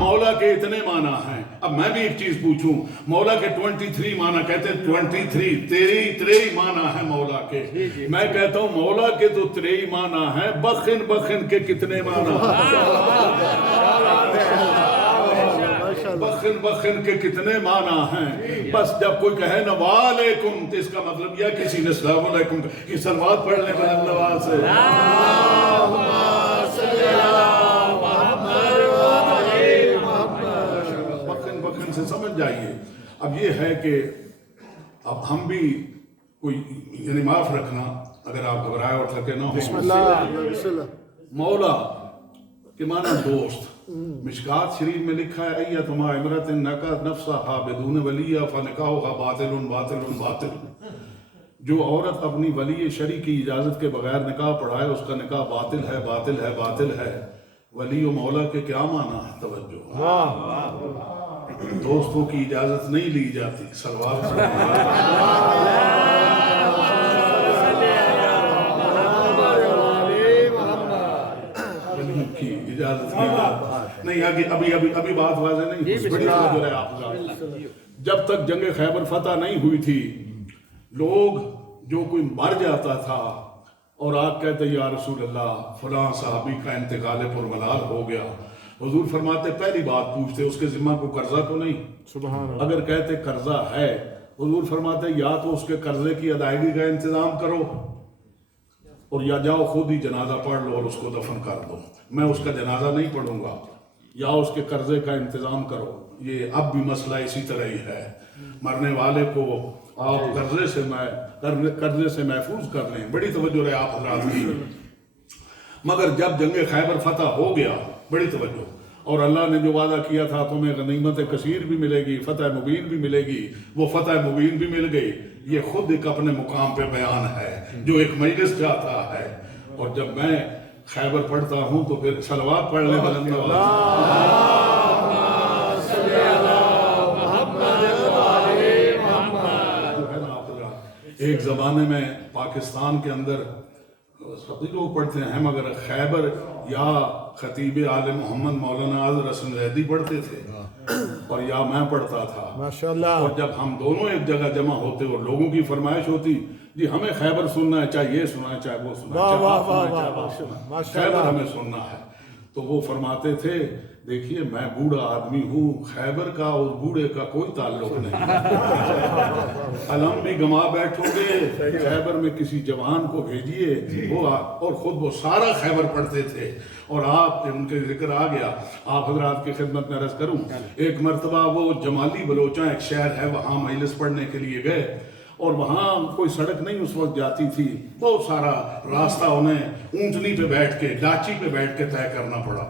مولا کے اتنے معنی ہیں. اب میں بھی ایک چیز پوچھوں، مولا کے 23 معنی کہتے ہیں، 23 تیری معنی ہے مولا کے. میں کہتا ہوں مولا کے تو 23 معنی ہیں، بخن کے کتنے معنی ہیں؟ بخن کے کتنے معنی ہیں؟ بس جب کوئی کہے نا وعلیکم تو اس کا مطلب یہ کسی نے السلام علیکم کی سلوات پڑھ لیں بلند آواز سے. بخن سے سمجھ جائیے. اب یہ ہے کہ اب ہم بھی کوئی یعنی معاف رکھنا اگر آپ گھبرائے اور تھکے نہ ہو. بسم اللہ. مولا کہ معنی دوست. مشکات شریف میں لکھا ہے ایتما امرت نکاح نفسہا بدون ولیہ فنکاحہا باطل. جو عورت اپنی ولی شرعی کی اجازت کے بغیر نکاح پڑھائے اس کا نکاح باطل ہے. ولی و مولا کے کیا معنی ہے؟ توجہ. دوستوں کی اجازت نہیں لی جاتی. سلوات کی اجازت نہیں. ابھی بات واضح نہیں ہوئی. بڑی توجہ ہے آپ کا. جب تک جنگ خیبر فتح نہیں ہوئی تھی، لوگ جو کوئی مر جاتا تھا اور آپ کہتے یا رسول اللہ فلاں صحابی کا انتقال پرملال ہو گیا، حضور فرماتے پہلی بات پوچھتے اس کے ذمہ کو قرضہ تو نہیں؟ اگر کہتے قرضہ ہے، حضور فرماتے یا تو اس کے قرضے کی ادائیگی کا انتظام کرو اور یا جاؤ خود ہی جنازہ پڑھ لو اور اس کو دفن کر دو. میں اس کا جنازہ نہیں پڑھوں گا، یا اس کے قرضے کا انتظام کرو. یہ اب بھی مسئلہ اسی طرح ہی ہے. مرنے والے کو آپ قرضے سے محفوظ کر لیں. بڑی توجہ رہے آپ حضرات کی. مگر جب جنگ خیبر فتح ہو گیا، بڑی توجہ، اور اللہ نے جو وعدہ کیا تھا تمہیں غنیمت کثیر بھی ملے گی، فتح مبین بھی ملے گی، وہ فتح مبین بھی مل گئی. یہ خود ایک اپنے مقام پہ بیان ہے جو ایک مجلس جاتا ہے. اور جب میں خیبر پڑھتا ہوں تو پھر صلوات پڑھ لیں بلند ایک زمانے میں پاکستان کے اندر سبھی لوگ پڑھتے ہیں مگر خیبر یا خطیب آل محمد مولانا اعظم رسم زیدی پڑھتے تھے اور یا میں پڑھتا تھا. ماشاءاللہ. اور جب ہم دونوں ایک جگہ جمع ہوتے اور لوگوں کی فرمائش ہوتی جی ہمیں خیبر سننا ہے، چاہے یہ سنا ہے چاہے وہ سنا ہے، واہ چاہے واہ آپ سنا ہے واہ چاہے واہ آپ سنا ہے، ماشاء خیبر اللہ۔ ہمیں سننا ہے۔ تو وہ فرماتے تھے دیکھیے میں بوڑھا آدمی ہوں، خیبر کا اور بوڑھے کا کوئی تعلق نہیں، علم بھی گما بیٹھو گے، خیبر میں کسی جوان کو بھیجیے وہ اور خود وہ سارا خیبر پڑھتے تھے۔ اور آپ ان کے ذکر آ گیا، آپ حضرات کی خدمت میں عرض کروں، ایک مرتبہ وہ جمالی بلوچاں ایک شہر ہے، وہاں مجلس پڑھنے کے لیے گئے، اور وہاں کوئی سڑک نہیں اس وقت جاتی تھی، بہت سارا راستہ انہیں اونٹنی پہ بیٹھ کے، ڈاچی پہ بیٹھ کے طے کرنا پڑا۔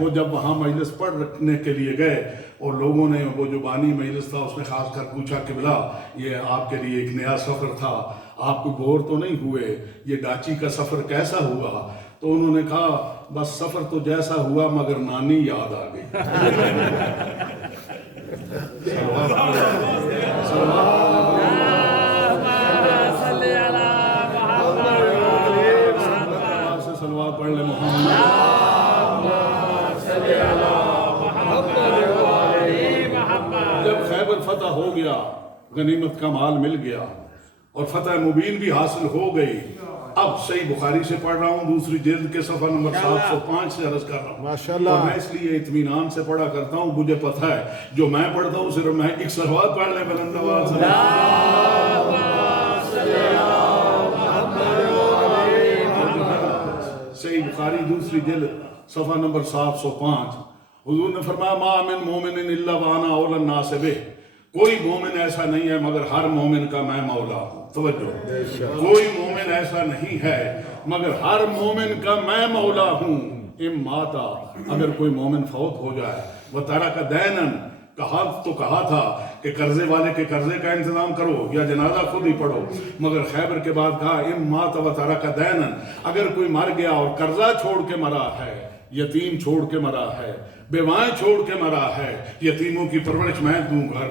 وہ جب وہاں مجلس پڑھنے کے لیے گئے اور لوگوں نے، وہ جو بانی مجلس تھا اس نے خاص کر پوچھا کہ بلا یہ آپ کے لیے ایک نیا سفر تھا، آپ کو بور تو نہیں ہوئے، یہ ڈاچی کا سفر کیسا ہوا؟ تو انہوں نے کہا بس سفر تو جیسا ہوا مگر نانی یاد آ گئی۔ صلوات پڑھ لے محمد۔ جب خیبر فتح ہو گیا، غنیمت کا مال مل گیا اور فتح مبین بھی حاصل ہو گئی، اب صحیح بخاری سے پڑھ رہا ہوں، دوسری جلد کے صفحہ نمبر 705 سے عرض کر رہا ہوں۔ ماشاءاللہ۔ اور میں اس لیے اطمینان سے پڑھا کرتا ہوں، مجھے پتہ ہے جو میں پڑھتا ہوں صرف میں ایک صلوات پڑھ لیں بلند آواز سے۔ صحیح بخاری دوسری جلد صفحہ نمبر 705، حضور نے فرمایا ما من مومن الا وانا اولی الناس بہ، کوئی مومن ایسا نہیں ہے مگر ہر مومن کا میں مولا ہوں۔ توجہ، کوئی مومن ایسا نہیں ہے مگر ہر مومن کا میں مولا ہوں۔ ام ماتا، اگر کوئی مومن فوت ہو جائے، وترک دینن، کہا تھا کہ قرضے والے کے قرضے کا انتظام کرو یا جنازہ خود ہی پڑھو، مگر خیبر کے بعد کہا ام مات وترک دینن، اگر کوئی مر گیا اور قرضہ چھوڑ کے مرا ہے، یتیم چھوڑ کے مرا ہے، بیوائیں چھوڑ کے مرا ہے، یتیموں کی پرورش میں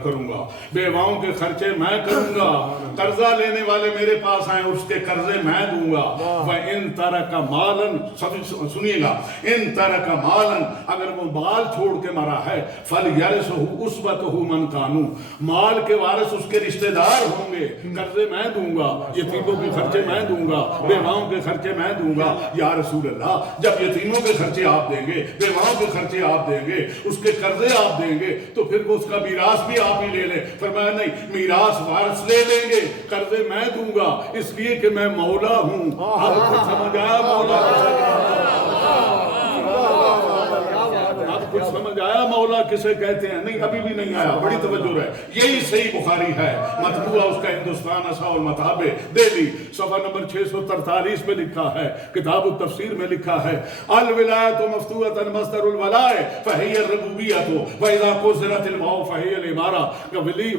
کروں گا، بیواؤں کے خرچے میں کروں گا، قرضہ لینے والے میرے پاس آئیں اس کے قرضے میں دوں گا۔ وَإِن تَرَكَ مَالًا، سنیے گا، اِن تَرَكَ مَالًا، اگر وہ مال چھوڑ کے مرا ہے، فَلْيَرِثْهُ أُصْبَتُهُ مَنْ كَانُوا، مال کے وارث اس کے رشتہ دار ہوں گے، قرضے میں دوں گا، یتیموں کے خرچے میں دوں گا، بیواؤں کے خرچے میں دوں گا۔ یا رسول اللہ، جب یتیموں کے خرچے آپ دیں گے، بیواؤں کے خرچے آپ دیں گے، اس کے قرضے آپ دیں گے، تو پھر وہ اس کا میراث بھی آپ ہی لے لیں۔ فرمایا نہیں، میراث وارث لے لیں گے، قرضے میں دوں گا، اس لیے کہ میں مولا ہوں۔ آپ کو سمجھ آیا مولا؟ آپ کچھ سمجھ آیا مولا کسے کہتے ہیں؟ نہیں، ابھی بھی نہیں آیا، بڑی توجہ ہے۔ یہی صحیح بخاری ہے، مطبوعہ اس کا ہندوستان اسا المطابع دہلی، صفحہ نمبر 643 میں لکھا ہے، کتاب التفسیر میں لکھا ہے، الولایۃ مفتوحۃ مصدر الولائے فہی الربوبیۃ واذا قصرت الواو فہی الامارہ۔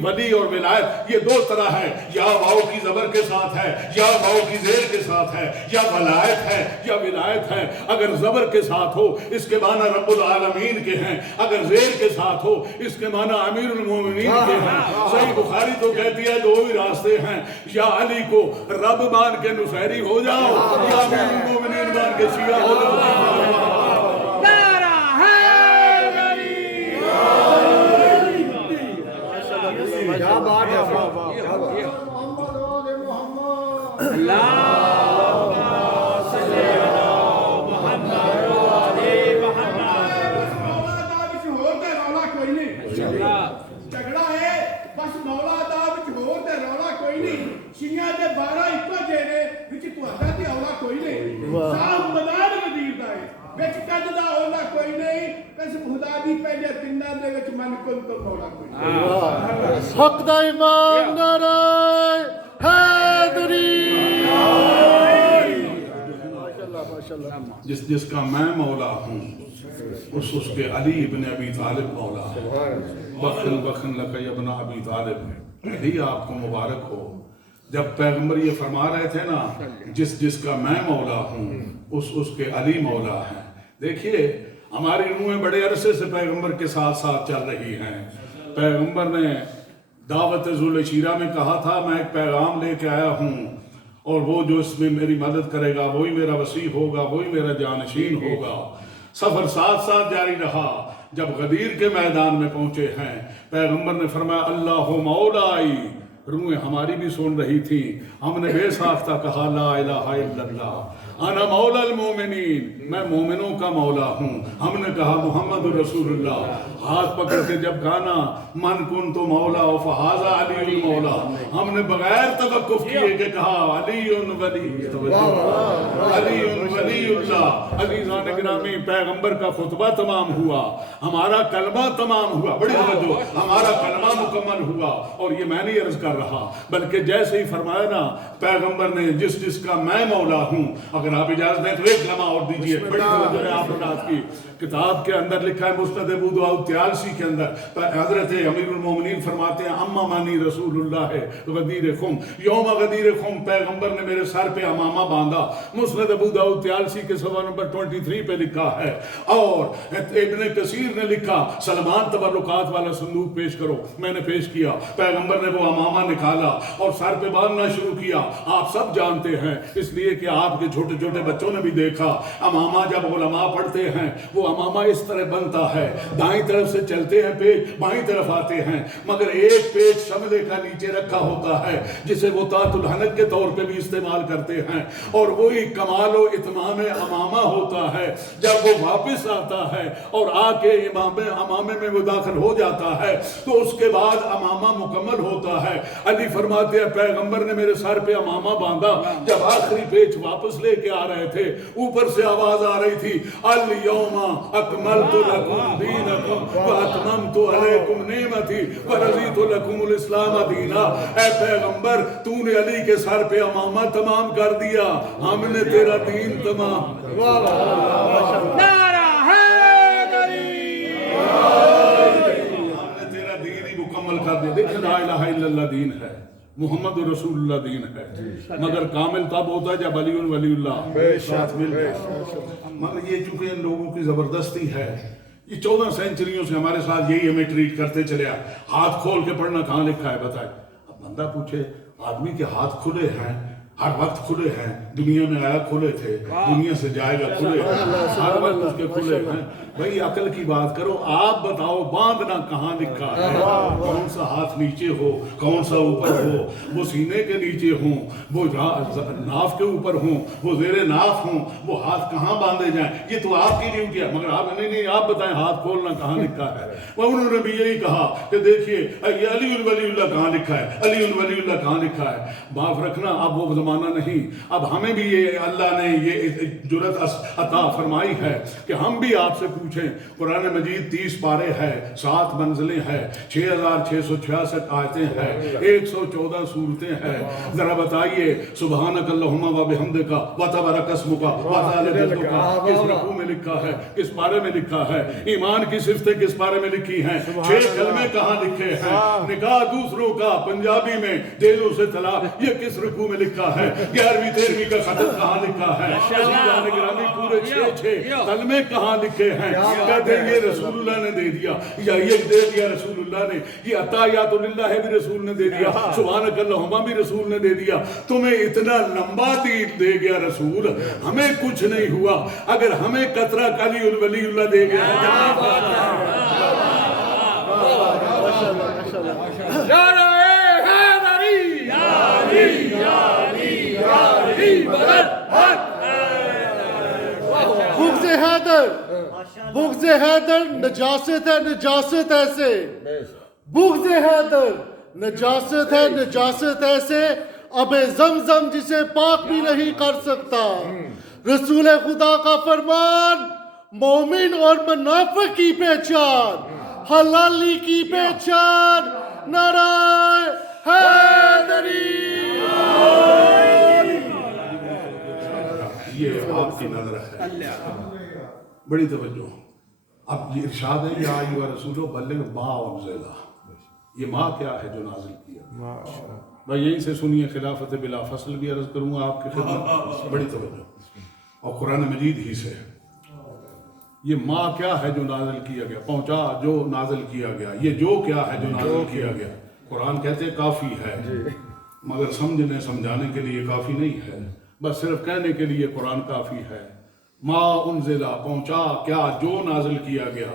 ولی اور ولایت یہ دو طرح ہے، یا واو کی زبر کے ساتھ ہے، یا واو کی زیر کے ساتھ ہے، یا ولایت ہے یا ولایت ہے۔ اگر زبر کے ساتھ ہو اس کے معنی رب العالمین کے ہیں، اگر زیر کے ساتھ ہو اس کے معنی امیر المومنین کے ہیں۔ صحیح بخاری تو کہتی ہے دو ہی راستے ہیں، یا علی کو رب مان کے نصیری ہو جاؤ یا امیر المومنین مان کے شیعہ ہو جاؤ۔ کیا بات ہے، جھگڑا ہے بس مولا دا وچ ہور تے رولا کوئی نہیں، شیعہ دے 12 اکو جے نے وچ تہاڈا تے اولا کوئی نہیں، صاحب مدار وزیر دا ہے وچ کد دا اولا کوئی نہیں، قسم خدا دی پہلے تیناں دے وچ من کل تو مولا کوئی نہیں۔ حق دا امام نعرہ حیدری۔ جس کا میں مولا ہوں اس کے علی ابن ابی طالب مولا ہے۔ بخن بخن لک ابن ابی طالب، علی آپ کو مبارک ہو۔ جب پیغمبر یہ فرما رہے تھے نا، جس کا میں مولا ہوں اس کے علی مولا ہیں۔ دیکھیے ہماری روحیں بڑے عرصے سے پیغمبر کے ساتھ ساتھ چل رہی ہیں۔ پیغمبر نے دعوت ذوالعشیرہ میں کہا تھا میں ایک پیغام لے کے آیا ہوں اور وہ جو اس میں میری مدد کرے گا وہی میرا وسیع ہوگا، وہی میرا جانشین ہوگا۔ سفر ساتھ ساتھ جاری رہا۔ جب غدیر کے میدان میں پہنچے ہیں، پیغمبر نے فرمایا اللہ مولائی روحیں ہماری بھی سن رہی تھی. ہم نے بے ساختہ کہا لا الہ الا اللہ انا مولا المومنین, میں مومنوں کا مولا ہوں. ہم نے کہا محمد رسول اللہ. ہاتھ پکڑ کے جب گانا من کن تو مولا فہذا علی المولا, ہم نے بغیر توقف کیے کہ کہا علی ولی, علی ولی اللہ. عزیزان گرامی, پیغمبر کا خطبہ تمام ہوا, ہمارا کلمہ تمام ہوا. بڑی توجہ, ہمارا کلمہ مکمل ہوا. اور یہ میں نہیں عرض کر رہا, بلکہ جیسے ہی فرمایا نا پیغمبر نے جس کا میں مولا ہوں, اگر آپ اجازت دیں تو ایک لمحہ اور دیجئے. بڑی توجہ ہے آپ حضرات کی. کتاب کے اندر لکھا ہے مسند ابو داؤد 83 کے اندر, حضرت امیر المومنین فرماتے ہیں اما مانی رسول اللہ غدیر خم, یوم غدیر خم پیغمبر نے میرے سر پہ امامہ باندھا. مسند ابو داؤد 83 کے صفحہ نمبر 23 پہ لکھا ہے. اور ابن کثیر نے لکھا سلمان تبرکات والا صندوق پیش کرو, میں نے پیش کیا. پیغمبر نے وہ امامہ نکالا اور سر پہ باندھنا شروع کیا. آپ سب جانتے ہیں, اس لیے کہ آپ کے چھوٹے چھوٹے بچوں نے بھی دیکھا, امامہ جب علماء پڑھتے ہیں وہ امامہ اس طرح بنتا ہے, دائیں طرف سے چلتے ہیں پیچ, بائیں طرف آتے ہیں, مگر ایک پیچ شملے کا نیچے رکھا ہوتا ہے جسے وہ تات الحنک کے طور پہ بھی استعمال کرتے ہیں. اور وہی کمال و اتمام امامہ ہوتا ہے جب وہ واپس آتا ہے اور آ کے امامے میں وہ داخل ہو جاتا ہے تو اس کے بعد امامہ مکمل ہوتا ہے. علی فرماتے ہیں پیغمبر نے میرے سر پہ امامہ باندھا, جب آخری پیچ واپس لے کے آ رہے تھے اوپر سے آواز آ رہی تھی الیوم اکملت لکم دینکم واتممت علیکم نعمتی ورضیت لکم الاسلام دینا. اے پیغمبر تو نے علی کے سر پہ امامہ تمام کر دیا, ہم نے تیرا دین تمام. نعرہ حیدری, ہم نے تیرا دین ہی مکمل کر دیا. دیکھیں لا الہ الا اللہ دین ہے, محمد رسول اللہ دین ہے, مگر کامل تب ہوتا ہے جب علی ولی اللہ ساتھ مل گئے. مگر یہ چونکہ ان لوگوں کی زبردستی ہے, یہ 14 سینچریوں سے ہمارے ساتھ یہی ہمیں ٹریٹ کرتے چلے آئے. ہاتھ کھول کے پڑھنا کہاں لکھا ہے بتائیں. اب بندہ پوچھے آدمی کے ہاتھ کھلے ہیں, ہر وقت کھلے ہیں, دنیا میں آیا کھلے تھے, دنیا سے جائے گا کھلے ہیں, ہر وقت اس کے کھلے ہیں. بھئی عقل کی بات کرو, آپ بتاؤ باندھنا کہاں لکھا ہے؟ کون سا ہاتھ نیچے ہو, کون سا اوپر ہو, وہ سینے کے نیچے ہوں, وہ ناف کے اوپر ہوں, وہ زیر ناف ہوں, وہ ہاتھ کہاں باندھے جائیں, یہ تو آپ کی ڈیوٹی ہے. مگر آپ نہیں آپ بتائیں ہاتھ کھولنا کہاں لکھا ہے. وہ انہوں نے بھی یہی کہا کہ دیکھیے یہ علی ولی اللہ کہاں لکھا ہے, علی ولی اللہ کہاں لکھا ہے. معاف رکھنا اب وہ زمانہ نہیں, اب ہمیں بھی یہ اللہ نے یہ جرأت عطا فرمائی ہے کہ ہم بھی آپ سے پوچھیں. قرآن مجید 30 پارے ہے, 7 منزلیں ہیں, 6666 آیتیں ہیں, 114 صورتیں ہیں. ذرا بتائیے سبحانک اللہم و بحمدک و تبارک اسمک و تعالی جدک کس رکوع میں لکھا ہے, کس پارے میں لکھا ہے. ایمان کی صفتیں کس پارے میں لکھی ہیں, 6 کلمے کہاں لکھے ہیں. نکاح دوسروں کا پنجابی میں جیلوں سے طلاق یہ کس رکوع میں لکھا ہے. 11ویں 13ویں کا ختم کہاں لکھا ہے. عزیزان گرامی پورے 6 کلمے کہاں لکھے ہیں. کہتے ہیں یہ رسول اللہ نے دے دیا, یا یہ دے دیا رسول اللہ نے, یہ عطایات للہ بھی رسول نے دے دیا, سبحانک اللہم بھی رسول نے دے دیا. تمہیں اتنا لمبا دین دے گیا رسول, ہمیں کچھ نہیں ہوا. اگر ہمیں قطرہ علی ولی اللہ دے گیا نعرہ حیدری, علی علی علی بلند حق. بغض حیدر, بغض حیدر نجاست ہے, نجاست ایسے. بغض حیدر نجاست ہے, نجاست ایسے اب زمزم جسے پاک بھی نہیں کر سکتا. رسول خدا کا فرمان مومن اور منافق کی پہچان, حلالی کی پہچان. نعرہ حیدری. یہ آپ کی نظر ہے, بڑی توجہ. اب یہ ارشاد ہے یا ایھا رسول بلغ ما انزل, یہ ماں کیا ہے جو نازل کیا. میں یہیں سے سنیے خلافت بلا فصل بھی عرض کروں گا آپ کی خدمت. بڑی توجہ. اور قرآن مجید ہی سے یہ ماں کیا ہے جو نازل کیا گیا, پہنچا جو نازل کیا گیا, یہ جو کیا ہے جو نازل کیا گیا. قرآن کہتے کافی ہے, مگر سمجھنے سمجھانے کے لیے کافی نہیں ہے, بس صرف کہنے کے لیے قرآن کافی ہے. ما انزلہ, پہنچا کیا جو نازل کیا گیا.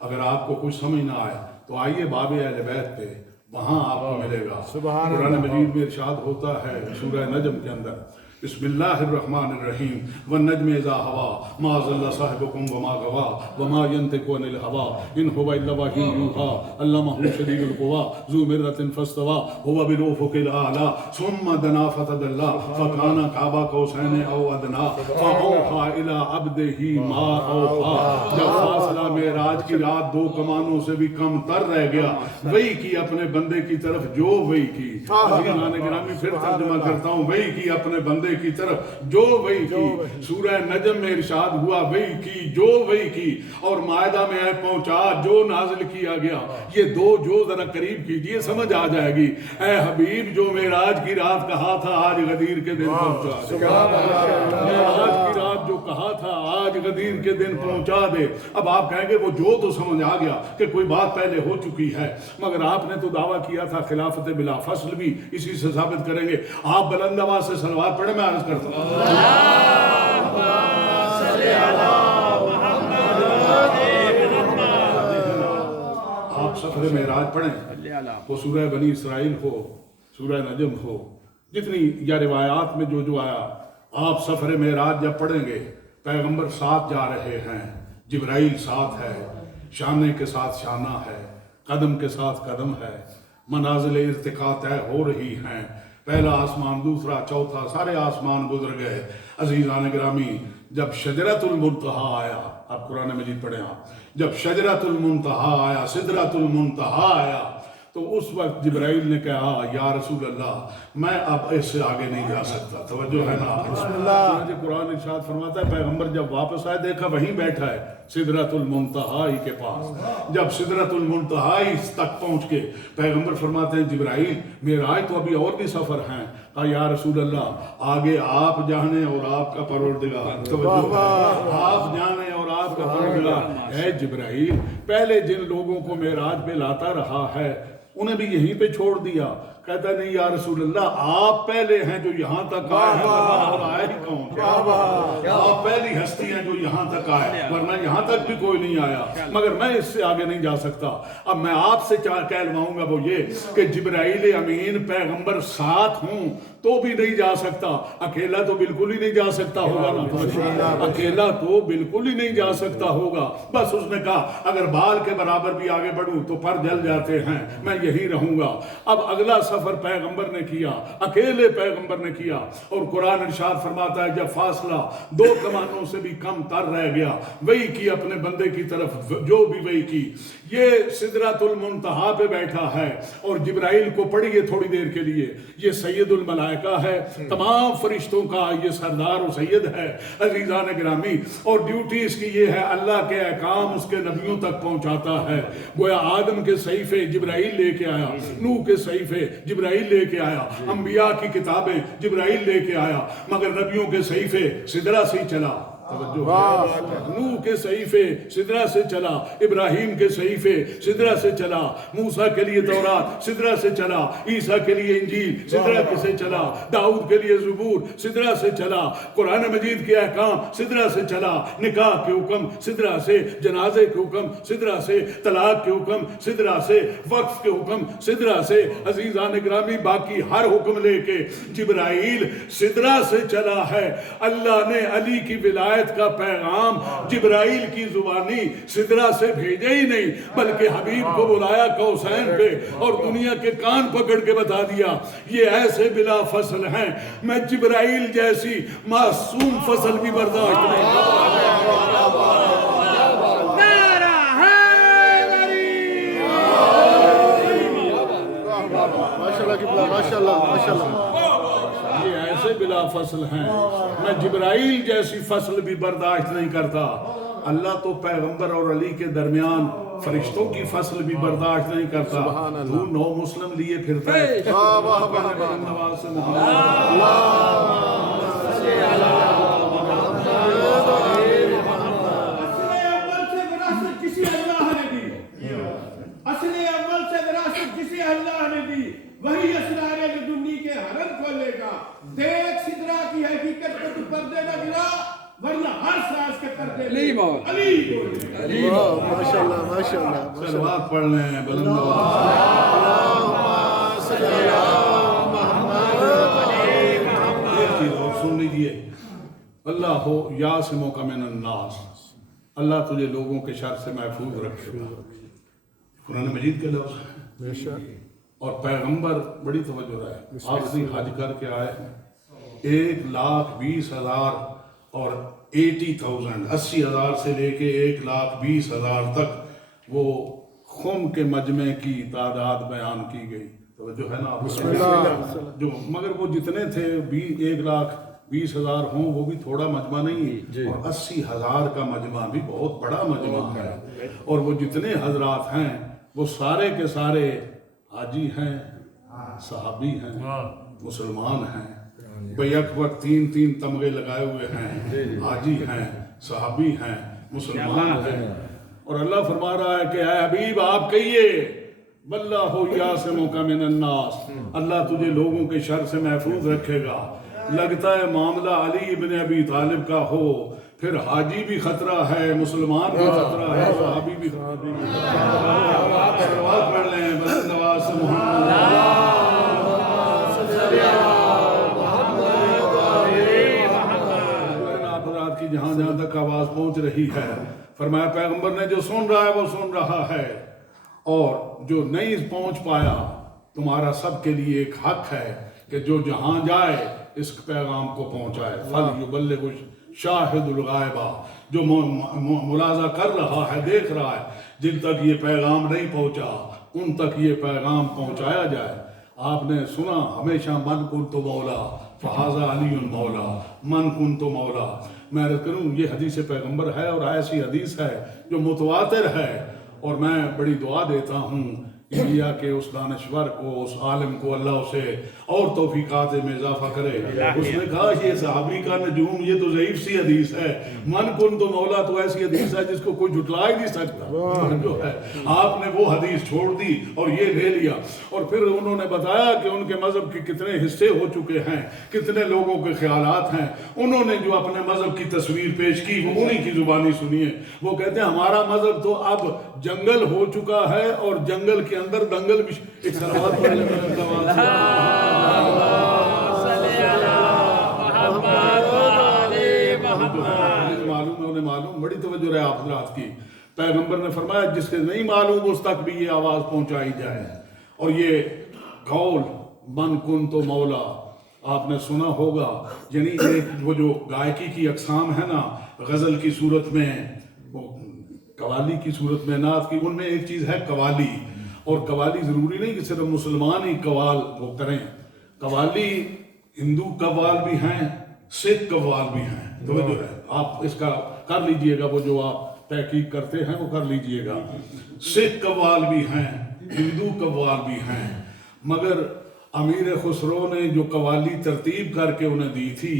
اگر آپ کو کچھ سمجھ نہ آئے تو آئیے باب اہل بیت پہ, وہاں آپ کو ملے گا. قرآن مجید میں ارشاد ہوتا ہے سورہ نجم کے اندر بسم اللہ الرحمن الرحیم والنجم اذا ہوا ما ضل صاحبکم وما غوا وما ينطق عن الهوى ان هو الا وحی یوحی علمہ شدید القوی ذو مرۃ فاستوى هو بالافق الاعلی ثم دنا فتدلى فكان قاب قوسین او ادنی فاوحى الى عبده ما اوحى. جب فاصلہ معراج کی رات 2 کمانوں سے بھی کم تر رہ گیا وہی کی اپنے بندے کی طرف جو وہی کی. عزیزان گرامی پھر ترجمہ کرتا ہوں وہی کی اپنے بندے کی طرف جو وہی کی. سورہ نجم میں ارشاد ہوا وہی کی جو وہی کی اور مائدہ میں ہے پہنچا جو نازل کیا گیا. یہ 2 جو ذرا قریب کیجئے سمجھ آ جائے گی. اے حبیب جو معراج کی رات کہا تھا آج غدیر کے دن پہنچا دے. معراج کی رات جو کہا تھا آج غدیر کے دن پہنچا دے. اب آپ کہیں گے وہ جو تو سمجھ آ گیا کہ کوئی بات پہلے ہو چکی ہے مگر آپ نے تو دعویٰ کیا تھا خلافت بلا فصل بھی اسی سے ثابت کریں گے. آپ بلند آواز سے صلوات پڑھیں میں عرض کرتا ہوں آپ سفر معراج پڑھیں وہ سورہ بنی اسرائیل ہو سورہ نجم ہو جتنی یا روایات میں جو جو آیا آپ سفر معراج جب پڑھیں گے پیغمبر ساتھ جا رہے ہیں جبرائیل ساتھ ہے شانے کے ساتھ شانہ ہے قدم کے ساتھ قدم ہے منازل ارتقاء طے ہو رہی ہیں. پہلا آسمان دوسرا چوتھا سارے آسمان گزر گئے. عزیزان گرامی جب شجرۃ المنتہا آیا آپ قرآن مجید پڑھیں آپ جب شجرۃ المنتہا آیا سدرۃ المنتہا آیا تو اس وقت جبرائیل نے کہا یا رسول اللہ میں اب اس سے آگے نہیں جا سکتا. توجہ ہے نا بسم اللہ. قرآن ارشاد فرماتا ہے پیغمبر جب واپس آئے دیکھا وہیں بیٹھا ہے سدرۃ المنتہا کے پاس. جب سدرۃ المنتہا تک پہنچ کے پیغمبر فرماتے ہیں جبرائیل معراج تو ابھی اور بھی سفر ہیں. کہا یا رسول اللہ آگے آپ جانے اور آپ کا پروردگار. توجہ آپ جانے اور آپ کا پروردگار. اے جبرائیل پہلے جن لوگوں کو معراج پہ لاتا رہا ہے انہیں بھی یہیں پہ چھوڑ دیا. کہتا نہیں یا رسول اللہ آپ پہلے ہیں جو یہاں تک آئے ہیں اور آئے ہی کون. آپ پہلی ہستی ہیں جو یہاں تک آئے ورنہ یہاں تک بھی کوئی نہیں آیا مگر میں اس سے آگے نہیں جا سکتا. اب میں آپ سے کہلواؤں گا وہ یہ کہ جبرائیل امین پیغمبر ساتھ ہوں تو بھی نہیں جا سکتا. اکیلا تو بالکل ہی نہیں جا سکتا ہوگا نا. اکیلا تو بالکل ہی نہیں جا سکتا ہوگا. بس اس نے کہا اگر بال کے برابر بھی آگے بڑھوں تو پر جل جاتے ہیں میں یہی رہوں گا. اب اگلا سفر پیغمبر نے کیا اکیلے پیغمبر نے کیا اور قرآن ارشاد فرماتا ہے جب فاصلہ 2 کمانوں سے بھی کم تر رہ گیا وہی کی اپنے بندے کی طرف جو بھی وہی کی. یہ سدرۃ المنتہا پہ بیٹھا ہے اور جبرائیل کو پڑھیے تھوڑی دیر کے لیے. یہ سید الملائکہ ہے تمام فرشتوں کا یہ سردار و سید ہے. عزیزان گرامی اور ڈیوٹی اس کی یہ ہے اللہ کے احکام اس کے نبیوں تک پہنچاتا ہے. گویا آدم کے صحیفے جبرائیل لے کے آیا نوح کے صحیفے جبرائیل لے کے آیا انبیاء کی کتابیں جبرائیل لے کے آیا مگر نبیوں کے صحیفے سدرہ سے ہی چلا. نوح کے صحیفے سدرہ سے چلا ابراہیم کے صحیفے سدرہ سے چلا موسیٰ کے لیے تورات سدرہ سے چلا عیسیٰ کے لیے انجیل سدرہ سے چلا داؤد کے لیے زبور سدرہ سے چلا قرآن مجید کے احکام سدرہ سے چلا نکاح کے حکم سدرہ سے جنازے کے حکم سدرہ سے طلاق کے حکم سدرہ سے وقف کے حکم سدرہ سے. عزیزان گرامی باقی ہر حکم لے کے جبرائیل سدرہ سے چلا ہے. اللہ نے علی کی ولایت کا پیغام جبرائیل کی زبانی سدرہ سے بھیجے ہی نہیں بلکہ حبیب کو بلایا قوسین پہ اور دنیا کے کان پکڑ کے بتا دیا یہ ایسے بلا فصل ہیں میں جبرائیل جیسی معصوم فصل بھی برداشت نہیں یہ ایسے بلا فصل ہیں میں جبرائیل جیسی فصل بھی برداشت نہیں کرتا. اللہ تو پیغمبر اور علی کے درمیان فرشتوں کی فصل بھی برداشت نہیں کرتا. تو 9 مسلم لیے پھرتا ہے. وہی اسرار لدنی کے حرم کھولے گا. دیکھ سدرہ کی حقیقت کو تو پردے نہ گرا ورنہ ہر ساز کے پردے علی ماشاءاللہ ماشاءاللہ صلوات پڑھ لیں بلند آواز ایک چیز اور سن لیجیے، اللہ ہو یاسمک من الناس، اللہ تجھے لوگوں کے شر سے محفوظ رکھے گا، قرآن مجید کے لفظ ہیں۔ اور پیغمبر بڑی توجہ رہے، آخری حج کر کے آئے 1,20,000 اور 80,000 80,000 سے لے کے 1,20,000 تک وہ خم کے مجمع کی تعداد بیان کی گئی، توجہ ہے نا آپ کو؟ جو مگر وہ جتنے تھے 1,20,000 ہوں وہ بھی تھوڑا مجمع نہیں ہے، اور 80,000 کا مجمع بھی بہت بڑا مجمع ہے، اور وہ جتنے حضرات ہیں وہ سارے کے سارے حاجی ہیں، صحابی ہیں، مسلمان ہیں، بیک وقت 3 تمغے لگائے ہوئے ہیں، حاجی ہیں، صحابی ہیں، مسلمان ہیں۔ اور اللہ فرما رہا ہے کہ اے حبیب آپ کہیے واللہ یعصمک من الناس، اللہ تجھے لوگوں کے شر سے محفوظ رکھے گا۔ لگتا ہے معاملہ علی ابن ابی طالب کا ہو، پھر حاجی بھی خطرہ ہے، مسلمان بھی خطرہ ہے، صحابی بھی خطرہ ہے۔ سلوات پڑھ لیں بلند آواز سے محمد آپ حضرات کی جہاں جہاں تک آواز پہنچ رہی ہے، فرمایا پیغمبر نے جو سن رہا ہے وہ سن رہا ہے، اور جو نہیں پہنچ پایا تمہارا سب کے لیے ایک حق ہے کہ جو جہاں جائے اس پیغام کو پہنچائے۔ فَلْيُبَلِّغُ شاہد الغائبہ، جو ملاحظہ کر رہا ہے، دیکھ رہا ہے، جن تک یہ پیغام نہیں پہنچا ان تک یہ پیغام پہنچایا جائے۔ آپ نے سنا ہمیشہ من کنت مولا فہذا علی مولا، من کنت مولا۔ میں عرض کروں یہ حدیث پیغمبر ہے، اور ایسی حدیث ہے جو متواتر ہے، اور میں بڑی دعا دیتا ہوں انڈیا کے اس دانشور کو، اس عالم کو اللہ اسے اور توفیقات میں اضافہ کرے۔ اس نے کہا یہ صحابی کا نجوم، یہ تو ضعیف سی حدیث ہے، من کن تو مولا تو ایسی حدیث ہے جس کو کوئی جھٹلا ہی نہیں سکتا جو ہے۔ آپ نے وہ حدیث چھوڑ دی اور یہ لے لیا، اور پھر انہوں نے بتایا کہ ان کے مذہب کے کتنے حصے ہو چکے ہیں، کتنے لوگوں کے خیالات ہیں۔ انہوں نے جو اپنے مذہب کی تصویر پیش کی وہ انہی کی زبانی سنیے۔ وہ کہتے ہیں ہمارا مذہب تو اب جنگل ہو چکا ہے، اور جنگل کے اندر دنگل بھی۔ ایک سلوات پڑھ لیں معلوم بڑی توجہ رہے آپ حضرات کی۔ پیغمبر نے فرمایا جس کے نہیں معلوم اس تک بھی یہ آواز پہنچائی جائے۔ اور یہ قول من کنت مولا آپ نے سنا ہوگا، یعنی ایک وہ جو گائکی کی اقسام ہے نا، غزل کی صورت میں، قوالی کی صورت میں، نعت کی، ان میں ایک چیز ہے قوالی۔ اور قوالی ضروری نہیں کہ صرف مسلمان ہی قوال وہ کریں، قوالی ہندو قوال بھی ہیں، سکھ قوال بھی ہیں، توجہ ہے۔ آپ اس کا کر لیجئے گا، وہ جو آپ تحقیق کرتے ہیں وہ کر لیجئے گا۔ سکھ قوال بھی ہیں، ہندو قوال بھی ہیں، مگر امیر خسرو نے جو قوالی ترتیب کر کے انہیں دی تھی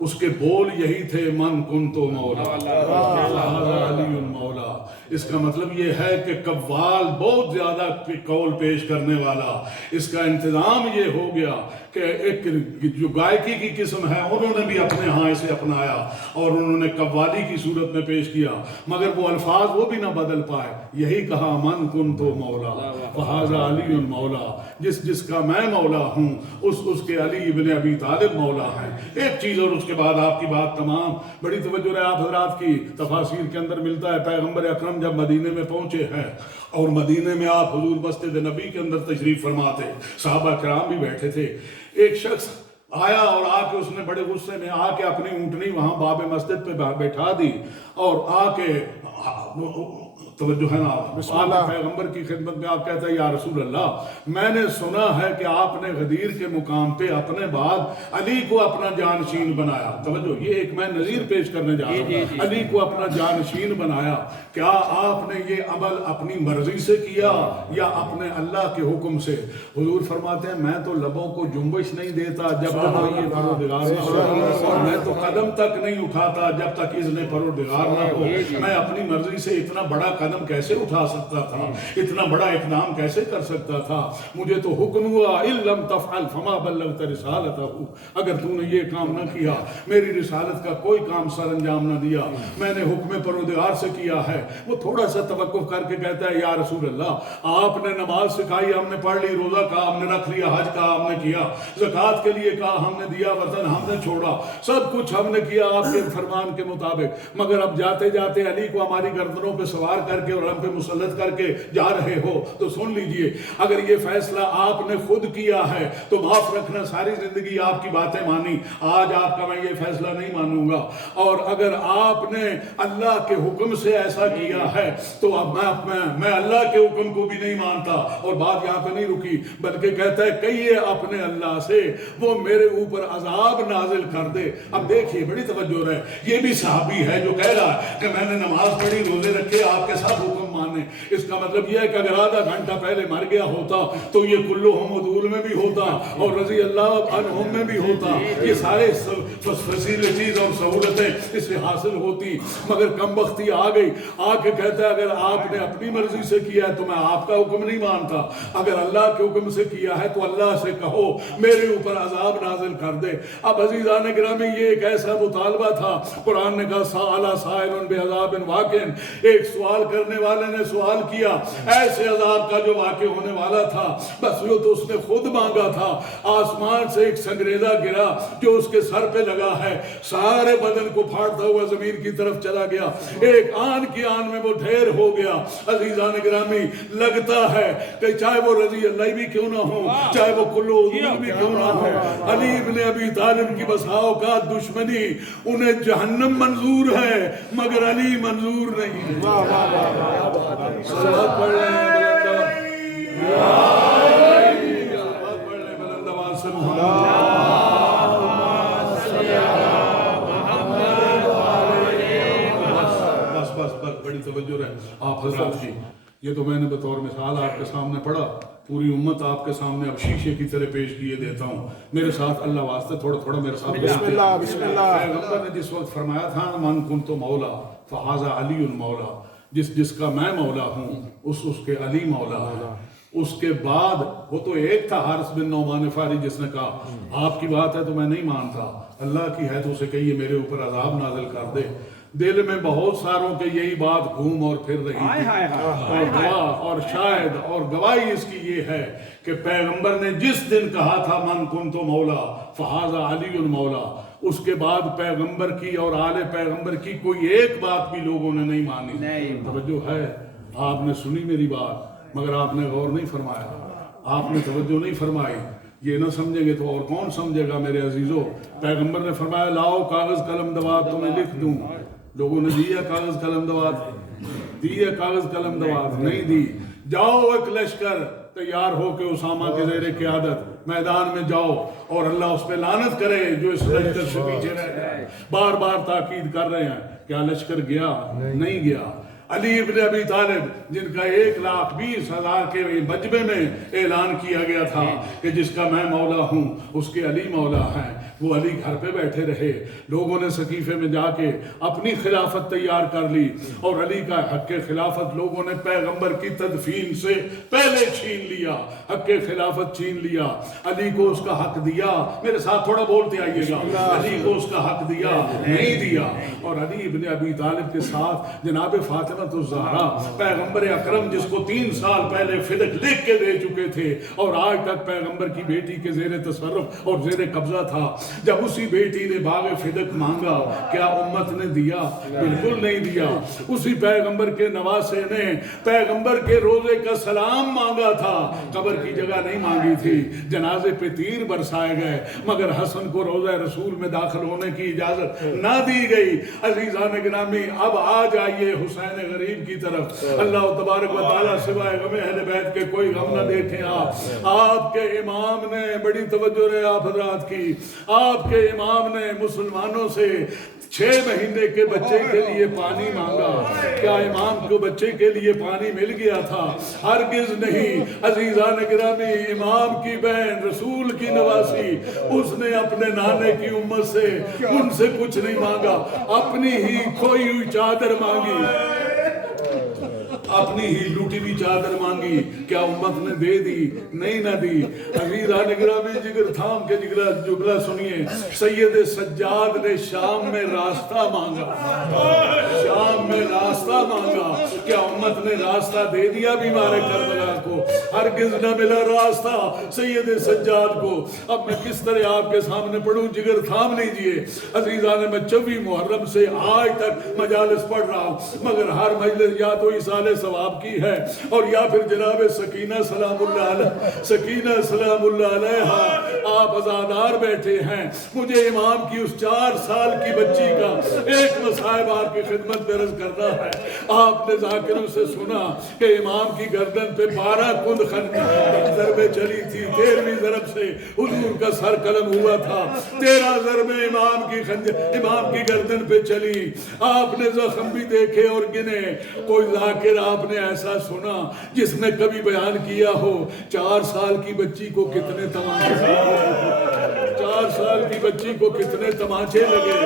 اس کے بول یہی تھے من کنتو مولا علی مولا۔ اس کا مطلب یہ ہے کہ قوال بہت زیادہ قول پیش کرنے والا، اس کا انتظام یہ ہو گیا کہ ایک جو گائکی کی قسم ہے انہوں نے بھی اپنے ہاں اسے اپنایا اور انہوں نے قوالی کی صورت میں پیش کیا، مگر وہ الفاظ وہ بھی نہ بدل پائے۔ یہی کہا من کنتو مولا فہذا علی مولا، جس کا میں مولا ہوں اس کے علی ابن ابی طالب مولا ہیں۔ ایک چیز اور اس کے بعد آپ کی بات تمام، بڑی توجہ رہے آپ حضرات کی، تفاسیر کے اندر ملتا ہے پیغمبر اکرم جب مدینے میں پہنچے ہیں اور مدینے میں آپ حضور مسجد نبی کے اندر تشریف فرما تھے، صحابہ کرام بھی بیٹھے تھے، ایک شخص آیا اور آ کے اس نے بڑے غصے میں آ کے اپنی اونٹنی وہاں باب مسجد پہ بیٹھا دی، اور آ کے توجہ ہے نا آپ پیغمبر کی خدمت میں آپ کہتا ہے یا رسول اللہ میں نے سنا ہے کہ آپ نے غدیر کے مقام پہ اپنے بعد علی کو اپنا جانشین بنایا۔ توجہ یہ ایک میں نظیر پیش کرنے جا رہا ہوں، علی کو اپنا جانشین بنایا، کیا آپ نے یہ عمل اپنی مرضی سے کیا یا اپنے اللہ کے حکم سے؟ حضور فرماتے ہیں میں تو لبوں کو جنبش نہیں دیتا جب تک یہ پروردگار نہ ہو، اور میں تو قدم تک نہیں اٹھاتا جب تک اذن پروردگار نہ ہو۔ میں اپنی مرضی سے اتنا بڑا قدم کیسے اٹھا سکتا تھا, اتنا بڑا اقدام کیسے کر سکتا تھا. مجھے تو حکم ہوا ان لم تفعل فما بلغت رسالتہ, اگر تو نے یہ کام نہ کیا میری رسالت کا کوئی کام سر انجام نہ دیا, میں نے حکم پروردگار سے کیا ہے. وہ تھوڑا سا توقف کر کے کہتا ہے یا رسول اللہ آپ نے نماز سکھائی, ہم نے پڑھ لی, روزہ کہا ہم نے رکھ لیا, حج کہا ہم نے کیا, زکوٰۃ کے لیے کہا ہم نے دیا, وطن ہم نے چھوڑا, سب کچھ ہم نے کیا آپ کے فرمان کے مطابق, مگر اب جاتے جاتے علی کو ہماری گردنوں پہ سوار کر کے اور ہم پہ مسلط کر کے جا رہے ہو تو سن لیجئے, اگر یہ فیصلہ آپ نے خود کیا ہے تو معاف رکھنا, ساری زندگی آپ کی باتیں مانی, آج آپ کا میں یہ فیصلہ نہیں مانوں گا, اور اگر آپ نے اللہ کے حکم سے ایسا کیا ہے تو اب میں اللہ کے حکم کو بھی نہیں مانتا. اور بات یہاں پہ نہیں رکی بلکہ کہتا ہے کہیے اپنے اللہ سے وہ میرے اوپر عذاب نازل کر دے. اب دیکھیے بڑی توجہ رہے, یہ بھی صحابی ہے جو کہہ رہا ہے کہ میں نے نماز پڑھی, روزے رکھے, آپ کے ساتھ حکم مانے. اس کا مطلب یہ ہے کہ اگر آدھا گھنٹہ پہلے مر گیا ہوتا تو یہ کلہم ودول میں بھی ہوتا اور رضی اللہ عنہم میں بھی ہوتا, یہ سارے فیسلٹیز اور سہولتیں اس سے حاصل ہوتی, مگر کم بختی آ گئی. آ کے کہتا ہے اگر آپ نے اپنی مرضی سے کیا ہے تو میں آپ کا حکم نہیں مانتا, اگر اللہ کے حکم سے کیا ہے تو اللہ سے کہو میرے اوپر عذاب نازل کر دے. اب عزیزان گرامی یہ ایک ایسا مطالبہ تھا, قرآن نے کہا سأل سائل بعذاب واقع, ایک سوال کرنے والے نے سوال کیا ایسے عذاب کا جو واقع ہونے والا تھا, بس وہ تو اس نے خود مانگا تھا. آسمان سے ایک سنگریزہ گرا جو اس کے سر پہ لگا ہے, سارے بدن کو پھاڑتا ہوا زمین کی طرف چلا گیا, ایک آن کی آن میں وہ ڈھیر ہو گیا. عزیزان گرامی لگتا ہے کہ چاہے وہ رضی اللہ بھی کیوں نہ ہو, چاہے وہ کلو بھی کیوں نہ ہو, علی ابن ابی طالب کی بسا اوقات دشمنی انہیں جہنم منظور ہے مگر علی منظور نہیں. صلوات پڑھ رہے ہیں بلند آواز سے بس بڑی توجہ رہے آپ حضرات کی. یہ تو میں نے بطور مثال آپ کے سامنے پڑھا, پوری امت آپ کے سامنے اب شیشے کی طرح پیش کیے دیتا ہوں. میرے ساتھ اللہ واسطے تھوڑا تھوڑا میرے ساتھ بسم اللہ بسم اللہ. پیغمبر نے جس وقت فرمایا تھا من کنت مولا فہذا علی المولا, جس کا میں مولا ہوں اس کے علی مولا ہے. اس کے بعد وہ تو ایک تھا حارث بن نعمان فاری جس نے کہا آپ کی بات ہے تو میں نہیں مانتا, اللہ کی ہے تو اسے کہیے میرے اوپر عذاب نازل کر دے. دل میں بہت ساروں کے یہی بات گھوم اور پھر رہی تھی, اور دعا اور شاید اور گواہی اس کی یہ ہے کہ پیغمبر نے جس دن کہا تھا من کنت مولا فہذا علی المولا, اس کے بعد پیغمبر کی اور آل پیغمبر کی کوئی ایک بات بھی لوگوں نے نہیں مانی. توجہ ہے, آپ نے سنی میری بات مگر آپ نے غور نہیں فرمایا, آپ نے توجہ نہیں فرمائی. یہ نہ سمجھیں گے تو اور کون سمجھے گا میرے عزیزوں. پیغمبر نے فرمایا لاؤ کاغذ قلم دوات تمہیں لکھ دوں. لوگوں نے دیا کاغذ قلم دوات, دیا کاغذ قلم دوات نہیں دی. جاؤ ایک لشکر تیار ہو کے اسامہ کے زیر قیادت میدان میں جاؤ اور اللہ اس پہ لعنت کرے جو اس لشکر سے پیچھے رہ جائے. بار بار تاکید کر رہے ہیں. کیا لشکر گیا؟ نہیں گیا. علی ابن ابی طالب جن کا 1,20,000 کے مجمع میں اعلان کیا گیا تھا کہ جس کا میں مولا ہوں اس کے علی مولا ہیں, وہ علی گھر پہ بیٹھے رہے. لوگوں نے سقیفے میں جا کے اپنی خلافت تیار کر لی اور علی کا حق خلافت لوگوں نے پیغمبر کی تدفین سے پہلے چھین لیا, حق خلافت چھین لیا. علی کو اس کا حق دیا, میرے ساتھ تھوڑا بولتے آئیے گا, علی کو اس کا حق دیا نہیں دیا. اور علی ابن ابی طالب کے ساتھ جناب فاطمہ الزہرا پیغمبر اکرم جس کو 3 سال پہلے فدق لکھ کے دے چکے تھے اور آج تک پیغمبر کی بیٹی کے زیر تصرف اور زیر قبضہ تھا, جب اسی بیٹی نے باغ فدق مانگا کیا امت نے دیا؟ بالکل نہیں دیا. اسی پیغمبر کے نواسے نے پیغمبر کے روزے کا سلام مانگا تھا, قبر کی جگہ نہیں مانگی تھی. جنازے پہ تیر برسائے گئے مگر حسن کو روزہ رسول میں داخل ہونے کی اجازت نہ دی گئی. عزیزان گرامی اب آ جائیے حسین غریب کی طرف. اللہ تبارک و تعالیٰ سوائے غم اہل بیت کے کوئی غم نہ دیکھیں. آپ کے امام نے, بڑی توجہ رہے آپ حضرات کی, آپ کے امام نے مسلمانوں سے 6 مہینے کے بچے کے لیے پانی مانگا. کیا امام کو بچے کے لیے پانی مل گیا تھا؟ ہرگز نہیں. عزیزان گرامی امام کی بہن رسول کی نواسی, اس نے اپنے نانے کی امت سے ان سے کچھ نہیں مانگا, اپنی ہی کھوئی ہوئی چادر مانگی. اپنی ہی لوٹی ہوئی چادر مانگی، کیا امت نے دے دی؟ نہیں نہ دی۔ عزیزان گرامی جگر تھام کے جگلہ سنیے، سید سجاد نے شام میں راستہ مانگا، شام میں راستہ مانگا، کیا امت نے راستہ دے دیا بیمار کربلا کو؟ ہرگز نہ ملا راستہ سید سجاد کو۔ اب میں کس طرح آپ کے سامنے پڑھوں؟ جگر تھام لیجئے عزیزان، میں 24 محرم سے آج تک مجالس پڑھ رہا ہوں، مگر ہر مجلس یا تو ایصال ثواب کی ہے اور یا پھر جناب سکینہ سلام اللہ علیہ، سکینہ سلام اللہ علیہ آپ ازادار بیٹھے ہیں۔ مجھے امام کی اس 4 سال کی بچی کا ایک مصائب آپ کی خدمت میں عرض کرنا ہے۔ آپ نے ذاکروں سے سنا کہ امام کی گردن پہ 12 کند ضربیں چلی تھی، 13ویں ضرب سے حضور کا سر قلم ہوا تھا، 13 ضربیں امام کی گردن پہ چلی۔ آپ نے زخم بھی دیکھے اور گنے۔ کوئی ذاکر آپ نے ایسا سنا جس نے کبھی بیان کیا ہو 4 سال کی بچی کو کتنے تماچے، 4 سال کی بچی کو کتنے تماچے لگے؟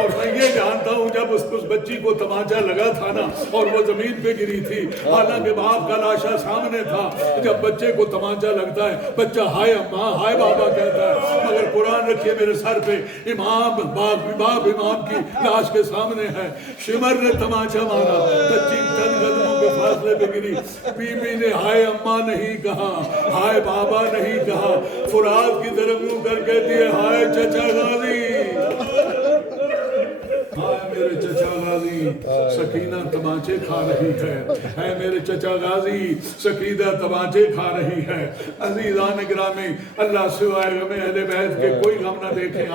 اور میں یہ جانتا ہوں جب اس بچی کو تماچا لگا تھا نا اور وہ زمین پہ گری تھی، حالانکہ باپ کا لاشا سامنے تھا، جب بچے کو تماچا لگتا ہے بچہ ہائے اماں ہائے بابا کہتا ہے، مگر قرآن رکھیے میرے سر پہ، امام باپ امام کی لاش کے سامنے ہے، شمر نے تماچا مارا، بچی چند قدموں کے فاصلے پہ گری، بی بی نے ہائے اماں نہیں کہا، ہائے بابا نہیں کہا، فرات کی طرف منہ کر کہتی ہے ہائے چچا غازی، ہائے میرے چچا غازی، سکینہ تماچے کھا رہی ہے میرے چچا غازی، سکینہ تماچے کھا رہی ہے۔ عزیزان گرامی، اللہ سوائے غم اہل بیت کے کوئی غم نہ دیکھیں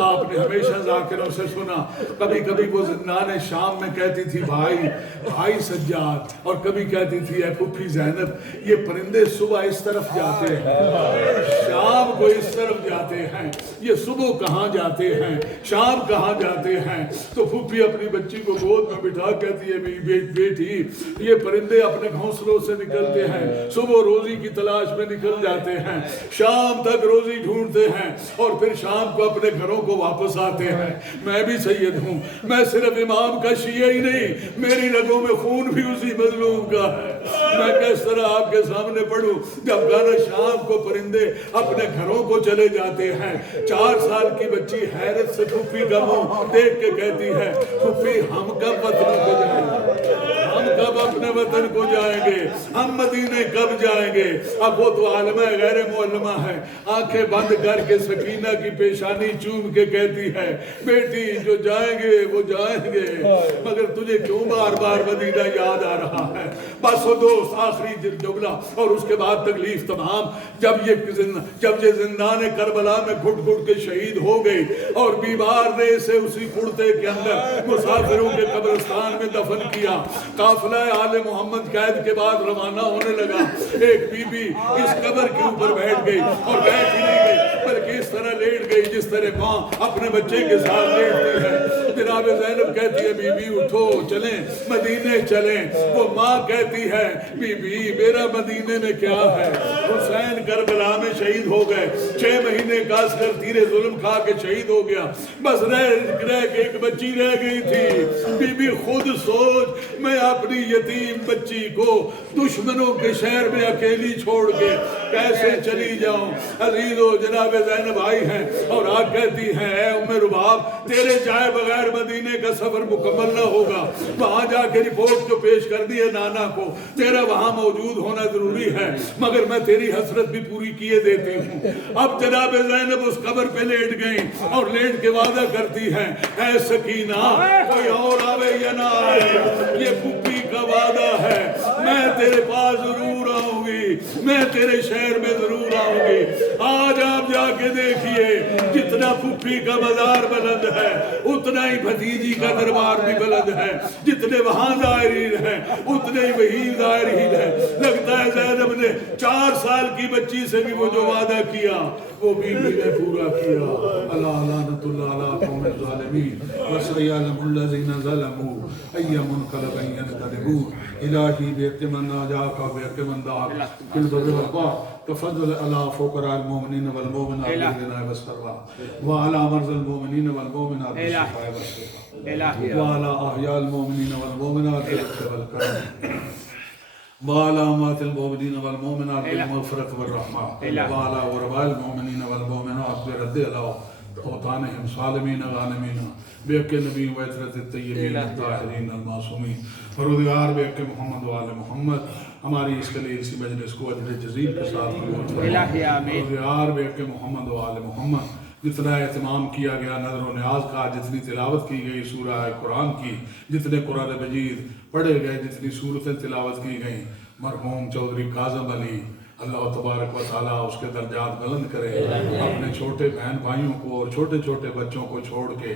آپ نے ہمیشہ ذاکروں سے سنا، کبھی کبھی وہ زندان شام میں کہتی تھی بھائی سجاد، اور کبھی کہتی تھی اے پھوپھی زینب، یہ پرندے صبح اس طرف جاتے ہیں، شام کو اس طرف جاتے ہیں، یہ صبح کہاں جاتے ہیں، شام کہاں جاتے ہیں؟ تو پھوپھی اپنی بچی کو گود میں بٹھا کہتی ہے بیٹی یہ پرندے اپنے گھونسلوں سے نکلتے ہیں، صبح روزی کی تلاش میں نکل جاتے ہیں، شام تک روزی ڈھونڈتے ہیں اور پھر شام کو اپنے گھروں کو واپس آتے ہیں۔ میں بھی سید ہوں، میں صرف امام کا شیعہ ہی نہیں، میری رگوں میں خون بھی اسی مظلوم کا ہے۔ میں کس طرح آپ کے سامنے پڑھوں جب گانا شام کو پرندے اپنے گھروں کو چلے جاتے ہیں؟ 4 سال کی بچی حیرت سے پھوپھی کا منہ دیکھ کے کہتی ہے پھوپھی ہم کب وطن کو جائیں گے، ہم کب اپنے وطن کو جائیں گے، ہم مدینے کب جائیں گے؟ اب وہ تو عالمہ غیر معلمہ ہے، آنکھیں بند کر کے سکینہ کی پیشانی چوم کے کہتی ہے بیٹی جو جائیں گے وہ جائیں گے، مگر تجھے کیوں بار بار مدینہ یاد آ رہا ہے؟ بس وہ دوست آخری جملہ اور اس کے بعد تکلیف تمام۔ جب یہ زندان کربلا میں گھٹ گھٹ کے شہید ہو گئی اور بیمار نے اسے اسی پڑتے کے اندر مسافروں کے قبرستان میں دفن کیا، قافلہ آل محمد قید کے بعد روانہ ہونے لگا، ایک بی بی اس قبر کے اوپر بیٹھ گئی اور بیٹھ ہی نہیں گئی بلکہ اس طرح لیٹ گئی جس طرح ماں اپنے بچے کے ساتھ لیٹتی ہے۔ جناب زینب کہتی ہے بی بی اٹھو چلیں مدینے چلیں، وہ ماں کہتی ہے بی بی میرا مدینے میں کیا ہے؟ حسین کربلا میں شہید ہو گئے، 6 مہینے کا عسکر تیرے ظلم کھا کے شہید ہو گیا، بس رہ کے ایک بچی رہ گئی تھی۔ بی بی خود سوچ میں اپنی یتیم بچی کو دشمنوں کے شہر میں اکیلی چھوڑ کے کیسے چلی جاؤں؟ عزیزو جناب زینب آئی ہیں اور آج کہتی ہیں اے ام رباب تیرے جائے بغیر مدینے کا سفر مکمل نہ ہوگا، وہاں جا کے رپورٹ جو پیش کر دی ہے نانا کو تیرا وہاں موجود ہونا ضروری ہے، مگر میں تیری حسرت بھی پوری کیے دیتی ہوں۔ اب جناب زینب اس قبر پہ لیٹ گئی اور لیٹ کے وعدہ کرتی ہیں اے سکینہ کوئی اور آوے یا نہ آئے، یہ پھوپھی کا وعدہ ہے، میں تیرے پاس ضرور آؤں گی، میں تیرے شہر میں ضرور آؤں گی۔ آج آپ جا کے دیکھیے جتنا پھوپھی کا مزار بلند ہے اتنا ہی بھتیجی کا دربار بھی بلند ہے، جتنے وہاں ظاہرین ہیں اتنے ہی وہی ظاہرین ہیں۔ لگتا ہے زینب نے 4 سال کی بچی سے بھی وہ جو وعدہ کیا وہ بی بی نے پورا کیا۔ اللہ لعنت اللہ علی قوم الظالمین وسیعلم الذین ظلموا ای منقلب ینقلبون۔ الہی بحق من ناجاک و بحق من دعاک فی البر والبحر تفضل علی فقراء المؤمنین والمؤمنات بالغناء والسراء وعلی مرضى المؤمنین والمؤمنات بالشفاء والشفاء وعلی احیاء المؤمنین والمؤمنات بالخير والكرم وعلى أموات المؤمنين والمؤمنات بالمغفرة والرحمة وعلى غرباء المؤمنين والمؤمنات برد أوطانهم صالمين غانمين بحق النبي وعترة الطيبين الطاهرين المعصومين پروردگار بحق محمد وآل محمد ہماری اس قلیل سی مجلس کو اجر جزیل کے ساتھ قبول فرما پروردگار بحق محمد وآل محمد جتنا اہتمام کیا گیا نظر و نیاز کا، جتنی تلاوت کی گئی سورہ قرآن کی، جتنے قرآن مجید پڑھے گئے، جتنی سورتیں تلاوت کی گئیں، مرحوم چودھری کاظم علی اللہ تبارک و تعالیٰ اس کے درجات بلند کرے، اپنے چھوٹے بہن بھائیوں کو اور چھوٹے چھوٹے بچوں کو چھوڑ کے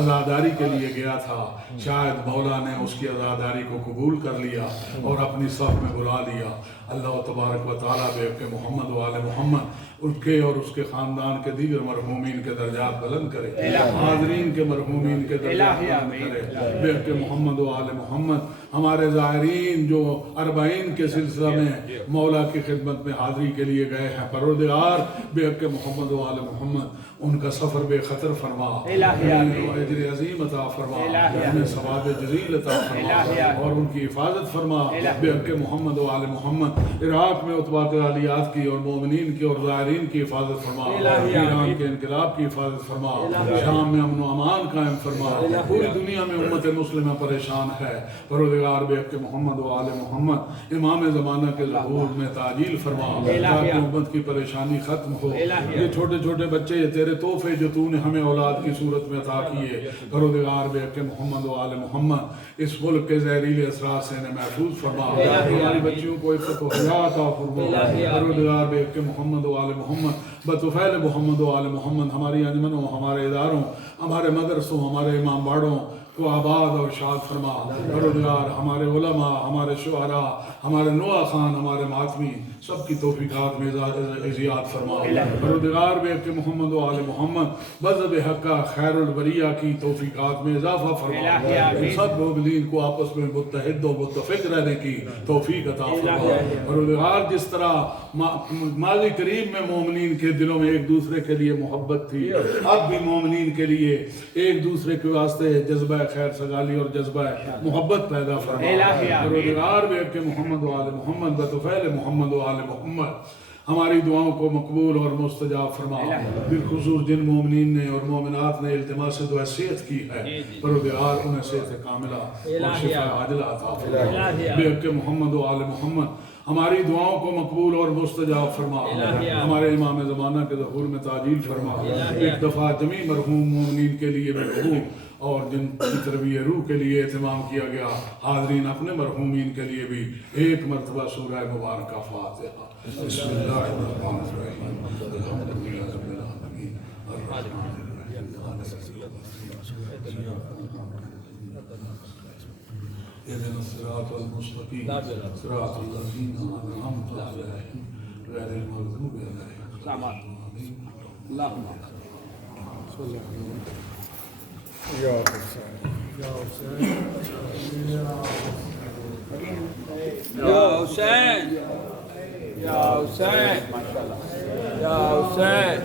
عزاداری کے لیے گیا تھا، شاید مولا نے اس کی عزاداری کو قبول کر لیا اور اپنی صف میں بلا لیا۔ اللہ تبارک و تعالیٰ بحق محمد وآل محمد اس کے اور اس کے خاندان کے دیگر مرحومین کے درجات بلند کرے، حاضرین کے مرحومین کے درجات بلند کرے بحق محمد وآل محمد۔ ہمارے زائرین جو 40 کے سلسلہ میں مولا کی خدمت میں حاضری کے لیے گئے ہیں، پروردگار بحق محمد وآل محمد ان کا سفر بے خطر فرما، انہیں اجر عظیم عطا فرما، انہیں ثواب جزیل عطا فرما اور ان کی حفاظت فرما بحق محمد وآل محمد۔ عراق میں عتبات عالیات کی اور مومنین کی اور زائرین کی حفاظت فرما، ایران کے انقلاب کی حفاظت فرما، شام میں امن و امان قائم فرما، پوری دنیا میں امت مسلمہ پریشان ہے، پروردگار بحق محمد وآل محمد امام زمانہ کے ظہور میں تعجیل فرما تاکہ امت کی پریشانی ختم ہو۔ یہ چھوٹے چھوٹے بچے یہ تیرے تحفے جو تو نے ہمیں اولاد کی صورت میں عطا کیے، پروردگار بحق محمد وآل محمد اس ملک کے زہریل اثرات سے انہیں محفوظ فرما، ہماری بچیوں کو عزت و حیا عطا فرما، پروردگار بحق محمد وآل محمد بطفیل محمد وآل محمد ہماری انجمنوں، ہمارے اداروں، ہمارے مدرسوں، ہمارے امام باڑوں کو آباد اور شاد فرما، پروردگار ہمارے علماء، ہمارے شعراء، ہمارے نوح خان، ہمارے ماتمی سب کی توفیقات میں ازیاد فرما، پروردگار بحق محمد وآل محمد بذب حقہ خیر البریہ کی توفیقات میں اضافہ فرما، ان سب مومنین کو آپس میں متحد و متفق رہنے کی توفیق عطا فرما، پروردگار جس طرح ماضی قریب میں مومنین کے دلوں میں ایک دوسرے کے لیے محبت تھی، اب بھی مومنین کے لیے ایک دوسرے کے واسطے جذبہ خیر سگالی اور جذبہ محبت پیدا فرما، پروردگار بحق محمد وآل محمد بطفیل محمد وآل محمد ہماری دعاؤں کو مقبول اور مستجاب فرما، بالخصوص جن مومنین نے اور مومنات نے التماس دعا صحت کی ہے، پروردگار انہیں صحت کاملہ اور شفا عاجلہ عطا فرما، بحق محمد وآل محمد ہماری دعاؤں کو مقبول اور مستجاب فرما، ہمارے امام زمانہ کے ظہور میں تعجیل فرما، ایک دفعہ جمیع مرحوم مومنین کے لیے محبوب اور جن کی تربیت روح کے لیے اہتمام کیا گیا، حاضرین اپنے مرحومین کے لیے بھی ایک مرتبہ سورہ مبارکہ فاتحہ۔ بسم اللہ الرحمن الرحیم، الحمدللہ رب العالمین، الرحمن الرحیم، اهدنا الصراط المستقيم صراط الذين أنعمت عليهم غير المغضوب عليهم ولا الضالين اللهم صل يا حسين يا حسين يا حسين يا حسين